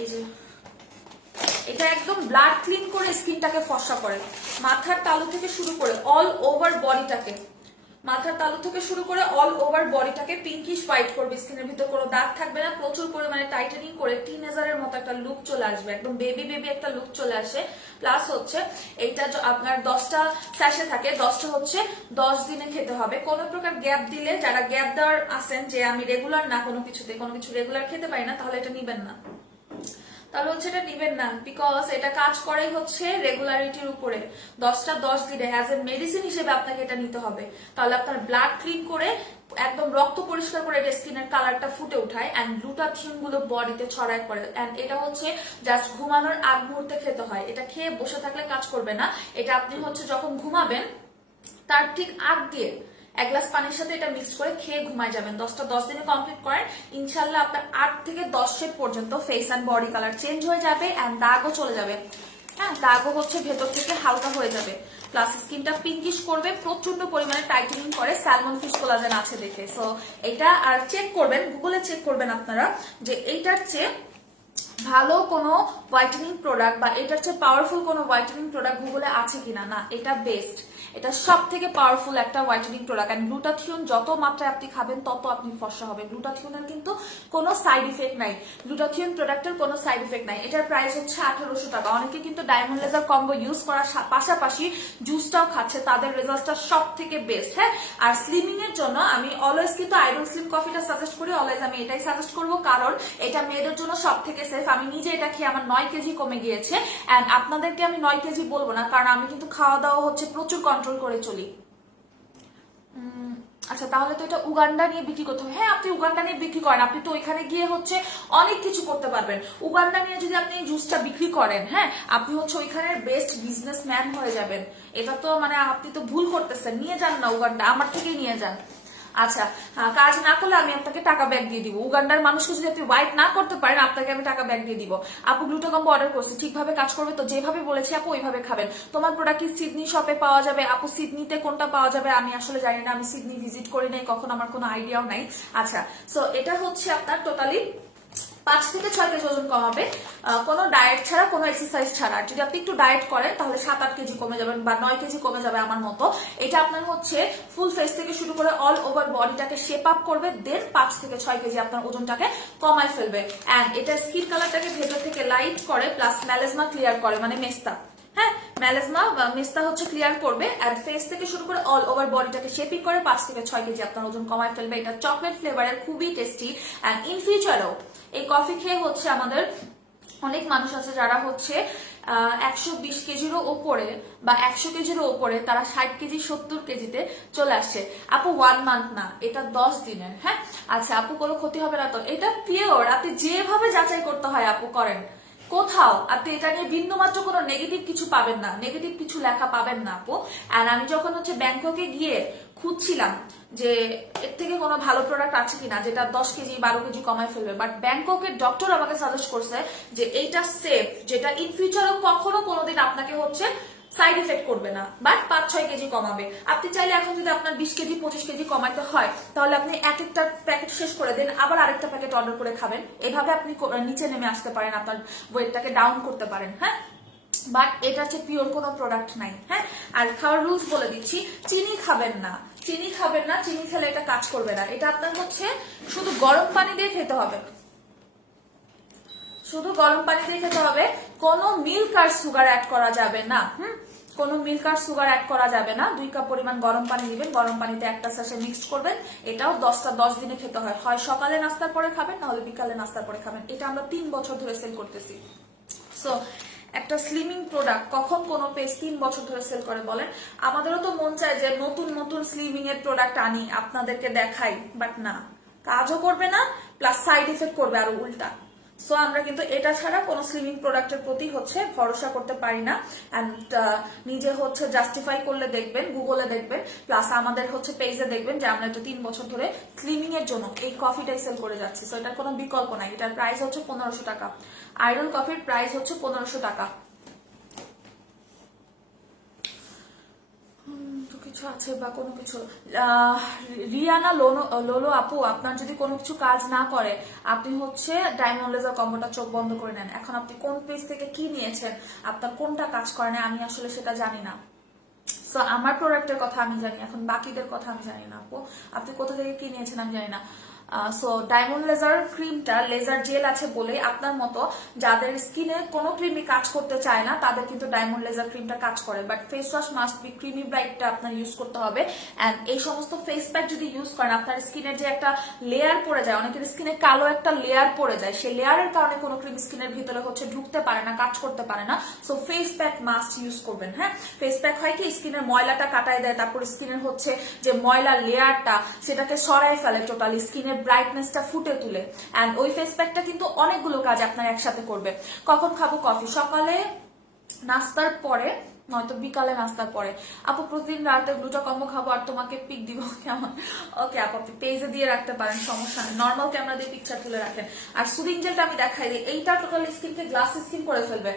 এই যে এটা একদম ব্লাড ক্লিন করে স্কিনটাকে ফর্সা করে, মাথার তালু থেকে শুরু করে অল ওভার বডিটাকে, মাথার তালু থেকে শুরু করে অল ওভার বডিটাকে পিঙ্কিশ হোয়াইট করবে, স্কিনের ভিতর কোনো দাগ থাকবে না, প্রচুর পরিমাণে টাইটেনিং করে টিনেজারের মতো একটা লুক চলে আসবে, একদম বেবি বেবি একটা লুক চলে আসে। প্লাস হচ্ছে এইটা আপনার 10টা স্যাশে থাকে, 10টা হচ্ছে 10 দিনে খেতে হবে। কোনো প্রকার গ্যাপ দিলে, যারা গ্যাপ দেওয়ার আছেন যে আমি রেগুলার না কোনো কিছুতে, কোনো কিছু রেগুলার খেতে পারি না, তাহলে এটা নিবেন না, তাহলে হচ্ছে এটা নিবেন না, বিকজ এটা কাজ করে হচ্ছে রেগুলারিটির উপরে। 10টা 10 দিনে অ্যাজ এ মেডিসিন হিসেবে আপনাকে এটা নিতে হবে, তাহলে আপনার ব্লাড ক্লিন করে একদম রক্ত পরিষ্কার করে এটা স্কিনের কালারটা ফুটে উঠায়, এন্ড গ্লুটাথিয়ন গুলো বডিতে ছড়ায় পড়ে। এন্ড এটা হচ্ছে জাস্ট ঘুমানোর আগ মুহূর্তে খেতে হয়, এটা খেয়ে বসে থাকলে কাজ করবে না, এটা আপনি হচ্ছে যখন ঘুমাবেন তার ঠিক আগ দিয়ে 1 গ্লাস পানির সাথে এটা মিক্স করে খেয়ে ঘুমায় যাবেন। 10টা 10 দিনে কমপ্লিট করেন, ইনশাল্লাহ আপনার 8 থেকে 10 শেড পর্যন্ত face and body colour change হয়ে যাবে, এন্ড দাগও চলে যাবে। হ্যাঁ, দাগও হচ্ছে ভেতর থেকে হালকা হয়ে যাবে, প্লাস স্কিনটা পিঙ্কিশ করবে, প্রচন্ড পরিমাণে টাইটেনিং করে, স্যালমন ফিশ কোলাজেন আছে দেখে। সো এটা আর চেক করবেন, গুগলে চেক করবেন আপনারা যে এইটার চেয়ে ভালো কোনো হোয়াইটেনিং প্রোডাক্ট বা এটার চেয়ে পাওয়ারফুল কোনো হোয়াইটেনিং প্রোডাক্ট গুগলে আছে কিনা, না এটা বেস্ট, এটা সব থেকে পাওয়ারফুল একটা হোয়াইটেনিং প্রোডাক্ট। এন্ড গ্লুটাথিয়ন যত মাত্রায় আপনি খাবেন তত আপনি ফর্সা হবে। গ্লুটাথিয়নের কিন্তু কোনো সাইড ইফেক্ট নাই, গ্লুটাথিয়ন প্রোডাক্টের কোনো সাইড ইফেক্ট নাই। এটার প্রাইস হচ্ছে 1800 টাকা। অনেকে কিন্তু ডায়মন্ড লেজার কম্বো ইউজ করার পাশাপাশি জুসটাও খাচ্ছে, তাদের রেজাল্টটা সব থেকে বেস্ট। হ্যাঁ, আর স্লিমিং এর জন্য আমি অলওয়েজ কিন্তু আইডল স্লিম কফিটা সাজেস্ট করি, অলওয়েজ আমি এটাই সাজেস্ট করবো, কারণ এটা মেয়েদের জন্য সব থেকে সেফ। আমি নিজে এটা খেয়ে আমার 9 কেজি কমে গিয়েছে। এন্ড আপনাদেরকে আমি 9 কেজি বলবো না, কারণ আমি কিন্তু খাওয়া দাওয়া হচ্ছে প্রচুর কন্ট্রোল করে চলি। আচ্ছা, তাহলে তো এটা উগান্ডা নিয়ে বিক্রি করতে হবে। হ্যাঁ, আপনি উগান্ডা নিয়ে বিক্রি করেন, আপনি তো ওইখানে গিয়ে হচ্ছে অনেক কিছু করতে পারবেন। উগান্ডা নিয়ে যদি আপনি জুসটা বিক্রি করেন, হ্যাঁ, আপনি হচ্ছে ওইখানের বেস্ট বিজনেসম্যান হয়ে যাবেন। এটা তো মানে আপনি তো ভুল করতেছেন, নিয়ে যান না উগান্ডা, আমার থেকেই নিয়ে যান। আচ্ছা, কাজ না করলে আমি আপনাকে টাকা ব্যাক দিয়ে দিব। উগান্ডার মানুষকে যদি আপনি হোয়াইট না করতে পারেন, আপনাকে আমি টাকা ব্যাক দিয়ে দিব। আপু গ্লুটাকম্বো অর্ডার করছি, ঠিকভাবে কাজ করবে তো? যেভাবে বলেছি আপু ওইভাবে খাবেন। তোমার প্রোডাক্ট কি সিডনি শপে পাওয়া যাবে? আপু সিডনিতে কোনটা পাওয়া যাবে আমি আসলে জানি না, আমি সিডনি ভিজিট করি নাই কখন, আমার কোনো আইডিয়াও নাই। আচ্ছা, সো এটা হচ্ছে আপনার টোটালি 5 থেকে 6 কেজি ওজন কমাবে, কোনো ডায়েট ছাড়া, কোনো এক্সারসাইজ ছাড়া। যদি আপনি একটু ডায়েট করেন তাহলে 7-8 কেজি কমে যাবেন বা 9 কেজি কমে যাবে আমার মতো। এটা আপনার হচ্ছে ফুল ফেস থেকে শুরু করে অল ওভার বডিটাকে শেপ আপ করবে, দেন 5 থেকে 6 কেজি আপনার ওজনটাকে কমায় ফেলবে। এন্ড এটা স্কিন কালারটাকে ভেতর থেকে লাইট করে, প্লাস ম্যালেজমা ক্লিয়ার করে, মানে মেস্তা। হ্যাঁ, ম্যালেজমা বা মেস্তা হচ্ছে ক্লিয়ার করবে, আর ফেস থেকে শুরু করে অল ওভার বডিটাকে শেপিং করে 5 থেকে 6 কেজি আপনার ওজন কমায় ফেলবে। এটা চকলেট ফ্লেভারের, খুবই টেস্টি। এন্ড ইন ফিউচারও এই কফি খেয়ে হচ্ছে আমাদের অনেক মানুষ আছে যারা হচ্ছে 120 কেজিরও ওপরে বা 100 কেজিরও ওপরে, তারা 60 কেজি 70 কেজিতে চলে আসছে। আপু 1 মান্থ না, এটা 10 দিনের। হ্যাঁ, আচ্ছা আপু কোনো ক্ষতি হবে না তো? এটা পিওর, আপনি যেভাবে যাচাই করতে হয় আপু করেন, কোথাও আপনি এটা নিয়ে বিন্দু মাত্র কোনো নেগেটিভ কিছু পাবেন না, নেগেটিভ কিছু লেখা পাবেন না আপু। আর আমি যখন হচ্ছে ব্যাংককে গিয়ে খুঁজছিলাম যে এর থেকে কোনো ভালো প্রোডাক্ট আছে কিনা যেটা 10 কেজি 12 কেজি কমায় ফেলবে, বাট ব্যাংককের ডক্টর আমাকে সাজেস্ট করছে যে এইটা সেফ, যেটা ইন ফিউচারও কখনো কোনোদিন আপনাকে হচ্ছে সাইড ইফেক্ট করবে না, বাট 5-6 কেজি কমাবে। আপনি চাইলে এখন যদি আপনার 20 কেজি 25 কেজি কমাইতে হয়, তাহলে আপনি এক একটা প্যাকেট শেষ করে দেন, আবার আরেকটা প্যাকেট অর্ডার করে খাবেন। এভাবে আপনি নিচে নেমে আসতে পারেন, আপনার ওয়েটটাকে ডাউন করতে পারেন। হ্যাঁ, বাট এটা হচ্ছে পিওর কোনো প্রোডাক্ট নাই। হ্যাঁ, আর খাওয়ার রুলস বলে দিচ্ছি, চিনি খাবেন না, চিনি খাবেন না, চিনি খেলে এটা কাজ করবে না। এটা আপনার হচ্ছে শুধু গরম পানি দিয়ে খেতে হবে, শুধু গরম পানি দিয়ে খেতে হবে, কোনো মিল্ক আর সুগার অ্যাড করা যাবে না। কোনো মিল্ক আর সুগার অ্যাড করা যাবে না। 2 কাপ পরিমাণ গরম পানি দিবেন, গরম পানিতে একটা স্যাশে মিক্সড করবেন। এটাও 10 দিনে খেতে হয়, হয় সকালে নাস্তার পরে খাবেন, নাহলে বিকালে নাস্তার পরে খাবেন। এটা আমরা 3 বছর ধরে সেল করতেছি। সো একটা স্লিমিং প্রোডাক্ট কখন কোনো পেজ 3 বছর ধরে সেল করে বলেন? আমাদেরও তো মন চায় যে নতুন নতুন স্লিমিং এর প্রোডাক্ট আনি, আপনাদেরকে দেখাই, বাট না, কাজও করবে না, প্লাস সাইড ইফেক্ট করবে আরো উল্টা। সো আমরা কিন্তু এটা ছাড়া কোনো স্লিমিং প্রোডাক্টের প্রতি হচ্ছে ভরসা করতে পারি না। এন্ড নিজে হচ্ছে জাস্টিফাই করলে দেখবেন, গুগলে দেখবেন, প্লাস আমাদের হচ্ছে পেজে দেখবেন যে আমরা এটা 3 বছর ধরে স্লিমিং এর জন্য এই কফিটাই সেল করে যাচ্ছি। সো এটার কোনো বিকল্প নাই। এটার প্রাইস হচ্ছে 1500 টাকা। আইডল কফির প্রাইস হচ্ছে 1500 টাকা। কিছু আছে বা কোনো কিছু, রিয়ানা লোলো আপু, আপনার যদি কোনো কিছু কাজ না করে, আপনি হচ্ছে ডায়মন্ড লেজার কম্বোটা চোখ বন্ধ করে নেন। এখন আপনি কোন পেজ থেকে কি নিয়েছেন, আপনার কোনটা কাজ করে না, আমি আসলে সেটা জানি না। সো আমার প্রোডাক্টের কথা আমি জানি, এখন বাকিদের কথা আমি জানি না আপু। আপনি কোথা থেকে কি নিয়েছেন আমি জানি না। সো ডায়মন্ড লেজার ক্রিমটা লেজার জেল আছে বলে আপনার মতো যাদের স্কিনে কোনো ক্রিমই কাজ করতে চায় না, তাদের কিন্তু ডায়মন্ড লেজার ক্রিমটা কাজ করে। But face wash must be creamy ব্রাইটটা আপনার ইউজ করতে হবে। এন্ড এই সমস্ত ফেস প্যাক যদি ইউজ করেন, আপনার স্কিনের যে একটা লেয়ার পড়ে যায়, অনেকের স্কিনে কালো একটা লেয়ার পড়ে যায়, সেই লেয়ারের কারণে কোনো ক্রিম স্কিনের ভিতরে হচ্ছে ঢুকতে পারে না, কাজ করতে পারে না। So face pack must use করবেন। হ্যাঁ, ফেস প্যাক হয় কি স্কিনের ময়লাটা কাটায় দেয়, তারপর স্কিনের হচ্ছে যে ময়লা লেয়ারটা সেটাকে সরাই ফেলে, টোটালি স্কিনের ব্রাইটনেসটা ফুটে তুলে। এন্ড ওই ফেস প্যাকটা কিন্তু অনেকগুলো কাজ আপনার একসাথে করবে। কখন খাবো কফি? সকালে নাস্তার পরে, নয়তো বিকালে নাস্তার পরে। আপু প্রতিদিন রাতে গ্লুটাকম্বো খাবো আর তোমাকে পিক দিব কেমন? ওকে আপু, আপনি পেজে দিয়ে রাখতে পারেন, সমস্যা নেই, নর্মাল ক্যামেরা দিয়ে পিকচার তুলে রাখেন। আর সুদিং জেলটা আমি দেখাই দিই, এইটা টোটাল স্কিনকে গ্লাস স্কিন করে ফেলবে।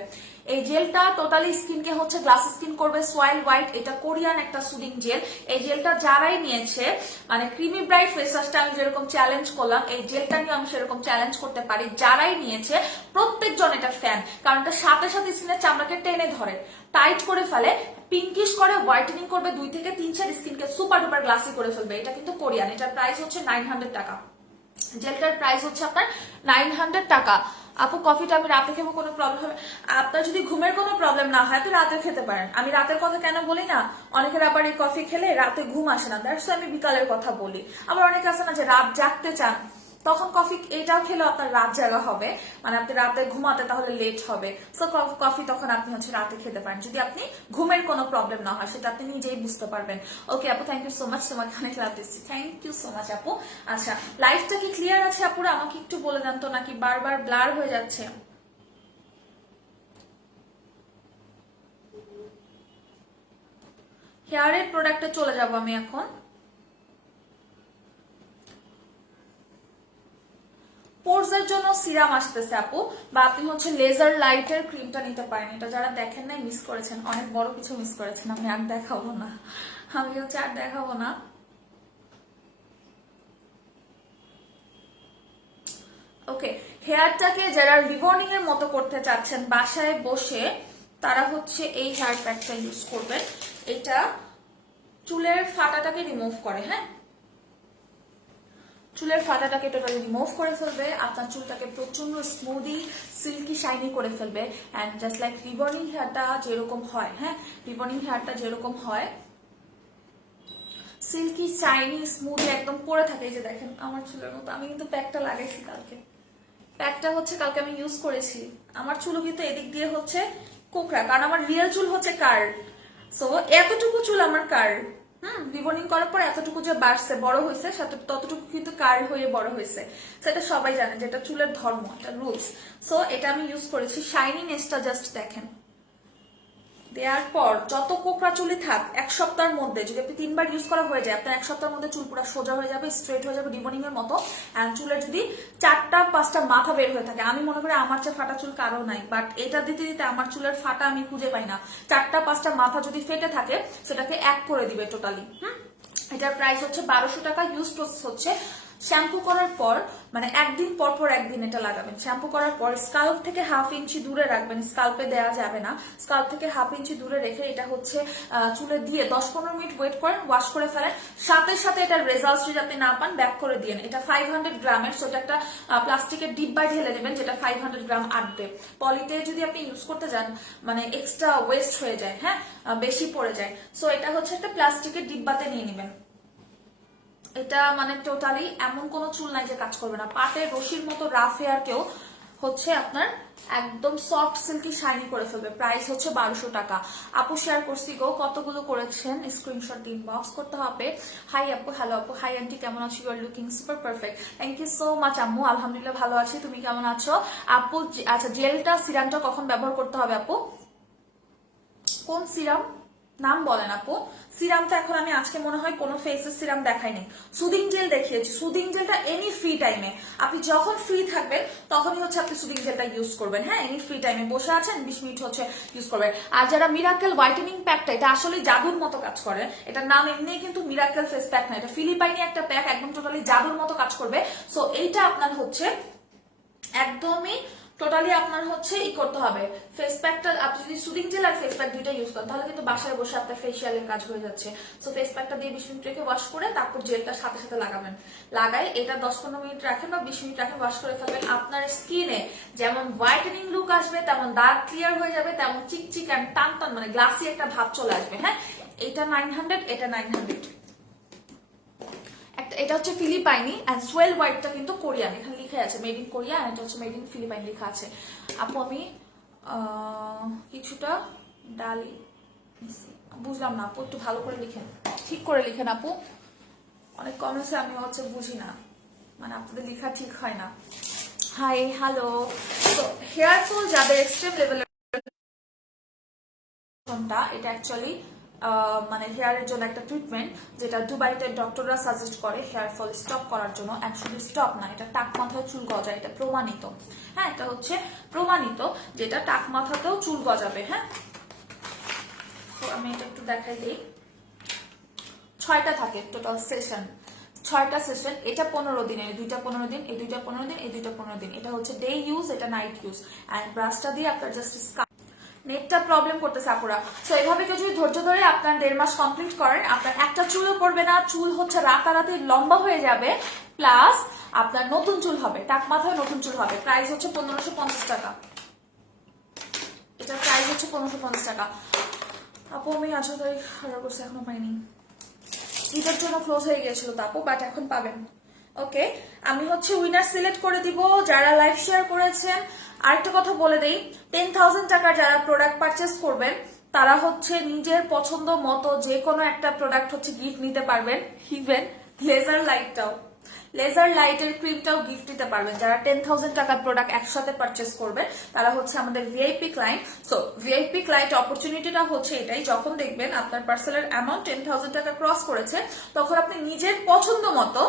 এই জেলটা টোটালি স্কিনকে হচ্ছে গ্লাস স্কিন করবে, সোয়াইল হোয়াইট। এটা কোরিয়ান একটা সুদিং জেল। এই জেলটা যারাই নিয়েছে, মানে ক্রিমি ব্রাইট ফেস ওয়াশটা আমি যেরকম চ্যালেঞ্জ করলাম, এই জেলটা নিয়ে আমি সেরকম চ্যালেঞ্জ করতে পারি। যারাই নিয়েছে প্রত্যেকজন এটা ফ্যান, কারণ এটা সাথে সাথে স্কিনের চামড়াকে টেনে ধরে, টাইট করে ফেলে, পিঙ্কিশ করে, হোয়াইটেনিং করবে, 2 থেকে 3 শেড স্কিনকে সুপার ডুপার গ্লাসি করে ফেলবে। এটা কিন্তু কোরিয়ান। এটার প্রাইস হচ্ছে 900 টাকা। জেলটার প্রাইস হচ্ছে আপনার 900 টাকা। আপু কফিটা আমি রাতে খেবো, কোনো প্রবলেম হবে? আপনার যদি ঘুমের কোনো প্রবলেম না হয় তো রাতে খেতে পারেন। আমি রাতের কথা কেন বলি না, অনেকের আবার এই কফি খেলে রাতে ঘুম আসে না, দ্যাটস আমি বিকালের কথা বলি। আবার অনেকে আছে না যে রাত জাগতে চান, তখন কফি এটাও খেলেও আপনার রাত জাগা হবে, মানে আপনি রাতে ঘুমাতে তাহলে লেট হবে। সো কফি তখন আপনি হচ্ছে রাতে খেতে পারেন, যদি আপনি ঘুমের কোনো প্রবলেম না হয়, সেটা আপনি নিজেই বুঝতে পারবেন। ওকে আপু, থ্যাংক ইউ সো মাচ, তোমাকে অনেক লাভ দিচ্ছি। থ্যাংক ইউ সো মাচ আপু। আচ্ছা, লাইফটা কি ক্লিয়ার আছে আপুরা? আমাকে একটু বলে দেন তো, নাকি বারবার ব্লার হয়ে যাচ্ছে? হেয়ারের প্রোডাক্টে চলে যাব আমি এখন। পোরসের জন্য সিরাম আসতেছে আপু, বা আপনি হচ্ছে লেজার লাইটের ক্রিমটা নিতে পারেন। এটা যারা দেখেন নাই, মিস করেছেন, অনেক বড় কিছু মিস করেছেন। আমি আর দেখাবো না, আমি হচ্ছে আর দেখাবো না। ওকে, হেয়ারটাকে যারা রিবনিং এর মতো করতে চাচ্ছেন বাসায় বসে, তারা হচ্ছে এই হেয়ার প্যাকটা ইউজ করবেন। এটা চুলের ফাটাটাকে রিমুভ করে, হ্যাঁ, চুলের ফাটাটাকে টোটালি রিমুভ করে ফেলবে, আপনার চুলটাকে প্রচন্ড স্মুদি সিল্কি শাইনি করে ফেলবে। অ্যান্ড জাস্ট লাইক রিবনিং হেয়ারটা যেরকম হয়, হ্যাঁ, রিবনিং হেয়ারটা যেরকম হয় সিল্কি শাইনি স্মুদি একদম পরে থাকে। এই যে দেখেন আমার চুলের মতো। আমি কিন্তু প্যাকটা লাগাইছি কালকে, প্যাকটা হচ্ছে কালকে আমি ইউজ করেছি। আমার চুলও কিন্তু এদিক দিয়ে হচ্ছে কোকড়া, কারণ আমার রিয়েল চুল হচ্ছে কার্ল। সো এতটুকু চুল আমার কার্ল, রিবনিং করার পর এতটুকু যে বাড়ছে, বড় হয়েছে, ততটুকু কিন্তু কার্ল হয়ে বড় হয়েছে। সেটা সবাই জানে যে এটা চুলের ধর্ম, এটা রুলস। সো এটা আমি ইউজ করেছি। শাইনিনেসটা জাস্ট দেখেন। দেওয়ার পর যত কোকড়া চুলি থাক, 1 সপ্তাহের মধ্যে যদি আপনি 3 বার ইউজ করা হয়ে যায়, আপনার 1 সপ্তাহের মধ্যে চুল পুরো সোজা হয়ে যাবে, স্ট্রেট হয়ে যাবে, রিবনিং এর মতো। এন্ড চুলের যদি 4টা 5টা মাথা বের হয়ে থাকে, আমি মনে করি আমার চেয়ে ফাটা চুল কারো নাই, বাট এটা দিতে দিতে আমার চুলের ফাটা আমি খুঁজে পাই না। 4টা 5টা মাথা যদি ফেটে থাকে, সেটাকে এক করে দিবে টোটালি। এটার প্রাইস হচ্ছে 1200 টাকা। ইউজ প্রসেস হচ্ছে শ্যাম্পু করার পর, মানে একদিন পর পর একদিন এটা লাগাবেন। শ্যাম্পু করার পর স্কাল্প থেকে 1/2 ইঞ্চি দূরে রাখবেন, স্কাল্পে দেওয়া যাবে না। স্কাল্প থেকে 1/2 ইঞ্চি দূরে রেখে এটা হচ্ছে চুলে দিয়ে 10-15 মিনিট ওয়েট করেন, ওয়াশ করে ফেলেন। সাথে সাথে এটার রেজাল্ট যদি আপনি না পান, ব্যাক করে দিন। এটা 500 গ্রামের, সো এটা একটা প্লাস্টিকের ডিব্বায় ঢেলে নেবেন, যেটা 500 গ্রাম আটবে। পলিতে যদি আপনি ইউজ করতে যান, মানে এক্সট্রা ওয়েস্ট হয়ে যায়, হ্যাঁ, বেশি পড়ে যায়। সো এটা হচ্ছে একটা প্লাস্টিকের ডিব্বাতে নিয়ে নেবেন। এটা মানে টোটালি এমন কোনো চুল নাই যে কাজ করবে না। পাটের রশির মতো রাফ হেয়ার কেও হচ্ছে আপনার একদম সফট সিল্কি শাইনি করে ফেলবে। প্রাইস হচ্ছে 1200 টাকা। আপু শেয়ার করছি গো, কতগুলো করেছেন স্ক্রিনশট দিন, বক্স করতে হবে। হাই আপু, হ্যালো আপু, হাই আন্টি, কেমন আছো? You are looking super perfect. Thank you so much আম্মু, আলহামদুলিল্লাহ ভালো আছি, তুমি কেমন আছো? আপু আচ্ছা, জেলটা সিরামটা কখন ব্যবহার করতে হবে আপু? কোন সিরাম নাম বলেন আপু? সিরামটা এখন আমি আজকে মনে হয় কোনো ফেসের সিরাম দেখাই নাই, সুদিং জেল দেখিয়েছি। সুদিং জেলটা এনি ফ্রি টাইমে, আপনি যখন ফ্রি থাকবেন তখনই হচ্ছে আপনি সুদিং জেলটা ইউজ করবেন, হ্যাঁ, এনি ফ্রি টাইমে বসে আছেন 20 মিনিট হচ্ছে ইউজ করবেন। আর যারা মিরাকেল হোয়াইটেনিং প্যাকটা, এটা আসলে জাদুর মতো কাজ করে। এটার নাম এমনি কিন্তু মিরাকেল ফেস প্যাক না, এটা ফিলিপাইনি একটা প্যাক, একদম টোটালি জাদুর মতো কাজ করবে। সো এইটা আপনার হচ্ছে একদমই টোটালি আপনার হচ্ছে ই করতে হবে। ফেস প্যাকটা আপনি যদি সুদিং জেল আর ফেস প্যাক দুইটা ইউজ করেন, তাহলে কিন্তু বাসায় বসে আপনার ফেসিয়ালের কাজ হয়ে যাচ্ছে। সো ফেস প্যাকটা দিয়ে 20 মিনিট রেখে ওয়াশ করে তারপর জেলটা সাথে সাথে লাগাবেন। লাগাই এটা 10-15 মিনিট রাখেন বা 20 মিনিট রাখেন, ওয়াশ করে ফেলবেন। আপনার স্কিনে যেমন হোয়াইটেনিং লুক আসবে, তেমন দাগ ক্লিয়ার হয়ে যাবে, তেমন চিকচিক এন্ড টান টান মানে গ্লাসি একটা ভাব চলে আসবে। হ্যাঁ, এটা 900, এটা 900। এটা হচ্ছে ফিলিপাইনি, এন্ড সোয়েল হোয়াইটটা কিন্তু কোরিয়ান। এখানে লিখে আছে মেড ইন কোরিয়া, এন্ড এটা হচ্ছে মেড ইন ফিলিপাইন লেখা আছে। আপু আমি কিছুটা ডালি, বুঝলাম না আপু, একটু ভালো করে লিখেন, ঠিক করে লিখেন আপু। অনেক কমেন্টসে আমি হচ্ছে বুঝি না, মানে আপনাদের লেখা ঠিক হয় না। Hi hello. তো হেয়ার ফল যাদের এক্সট্রিম লেভেলের, এটা অ্যাকচুয়ালি মানে হেয়ারের জন্য একটা ট্রিটমেন্ট, যেটা দুবাইতে ডক্টররা সাজেস্ট করে হেয়ার ফল স্টপ করার জন্য। অ্যান্ড শুধু স্টপ না, এটা টাক মাথায় চুল গজায়, এটা প্রমাণিত। হ্যাঁ, এটা হচ্ছে প্রমাণিত যেটা টাক মাথাতেও চুল গজাবে। হ্যাঁ, তো আমি এটা একটু দেখাই দিই। 6টা থাকে টোটাল সেশন, 6টা সেশন। এটা 15 দিন, এই দুইটা 15 দিন, এই দুইটা 15 দিন, এই দুইটা 15 দিন। এটা হচ্ছে ডে ইউজ, এটা নাইট ইউজ। অ্যান্ড ব্রাশটা দিয়ে আপনার জাস্ট নেটটা প্রবলেম করতেছে আপুরা। সো এভাবে কেউ যদি ধৈর্য ধরে আপনার 1.5 মাস কমপ্লিট করেন, আপনার একটা চুলও পড়বে না, চুল হচ্ছে রাতারাতি লম্বা হয়ে যাবে, প্লাস আপনার নতুন চুল হবে, টাক মাথায় নতুন চুল হবে। প্রাইস হচ্ছে 1550 টাকা, এটার প্রাইস হচ্ছে 1550 টাকা। আপু আমি 18 তারিখ অর্ডার করছি, এখনো পাইনি। ঈদের জন্য ক্লোজ হয়ে গিয়েছিল তো আপু, বাট এখন পাবেন। ওকে, আমি হচ্ছে উইনার সিলেক্ট করে দিব যারা লাইভ শেয়ার করেছেন। আরেকটা কথা বলে দেই, 10,000 টাকার যারা প্রোডাক্ট পারচেস করবেন তারা হচ্ছে নিজের পছন্দ মতো যে কোনো একটা প্রোডাক্ট হচ্ছে গিফট নিতে পারবেন। ইভেন লেজার লাইটটাও, লেজার লাইটের ক্রিমটাও গিফট দিতে পারবেন। যারা 10,000 টাকার প্রোডাক্ট একসাথে পারচেস করবে তারা হচ্ছে আমাদের VIP client. So VIP client অপরচুনিটিটা হচ্ছে এটাই, যখন দেখবেন আপনার পার্সেলের অ্যামাউন্ট 10,000 টাকা ক্রস করেছে, তখন আপনি নিজের পছন্দ মতো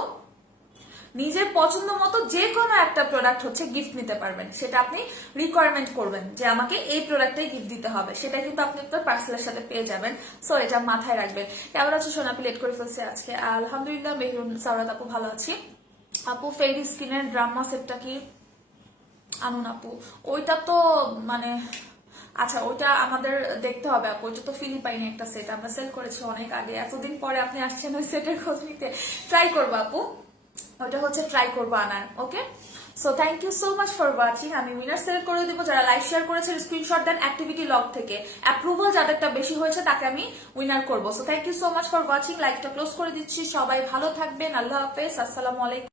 যে কোনো একটা প্রোডাক্ট হচ্ছে গিফট নিতে পারবেন। সেটা আপনি রিকোয়ারমেন্ট করবেন যে আমাকে এই প্রোডাক্টটাই গিফট দিতে হবে, সেটা কিন্তু আপনি আপনার পার্সেলের সাথে পেয়ে যাবেন। সো এটা মাথায় রাখবেন। কেমন আছে সোনাপি? লেট করে ফেলছে আজকে। আলহামদুলিল্লাহ মেহরুন সাওরাত আপু ভালো আছি। আপু ফেরি স্কিনের ড্রামা সেটটা কি আনুন আপু? ওইটা তো মানে আচ্ছা, ওইটা আমাদের দেখতে হবে আপু। ওইটা তো ফিলিপাইনি একটা সেট, আমরা সেল করেছি অনেক আগে। এতদিন পরে আপনি আসছেন ওই সেটের খোঁজ নিতে। ট্রাই করবো আপু, ওইটা হচ্ছে ট্রাই করবো আনার। Okay, so thank you so much for watching. আমি উইনার সিলেক্ট করে দিব যারা লাইভ শেয়ার করেছেন, স্ক্রিনশট দেন অ্যাক্টিভিটি লগ থেকে। অ্যাপ্রুভাল যাদেরটা বেশি হয়েছে তাকে আমি উইনার করবো। So thank you so much for watching. লাইভটা ক্লোজ করে দিচ্ছি। সবাই ভালো থাকবেন। আল্লাহ হাফেজ, আসসালামু আলাইকুম।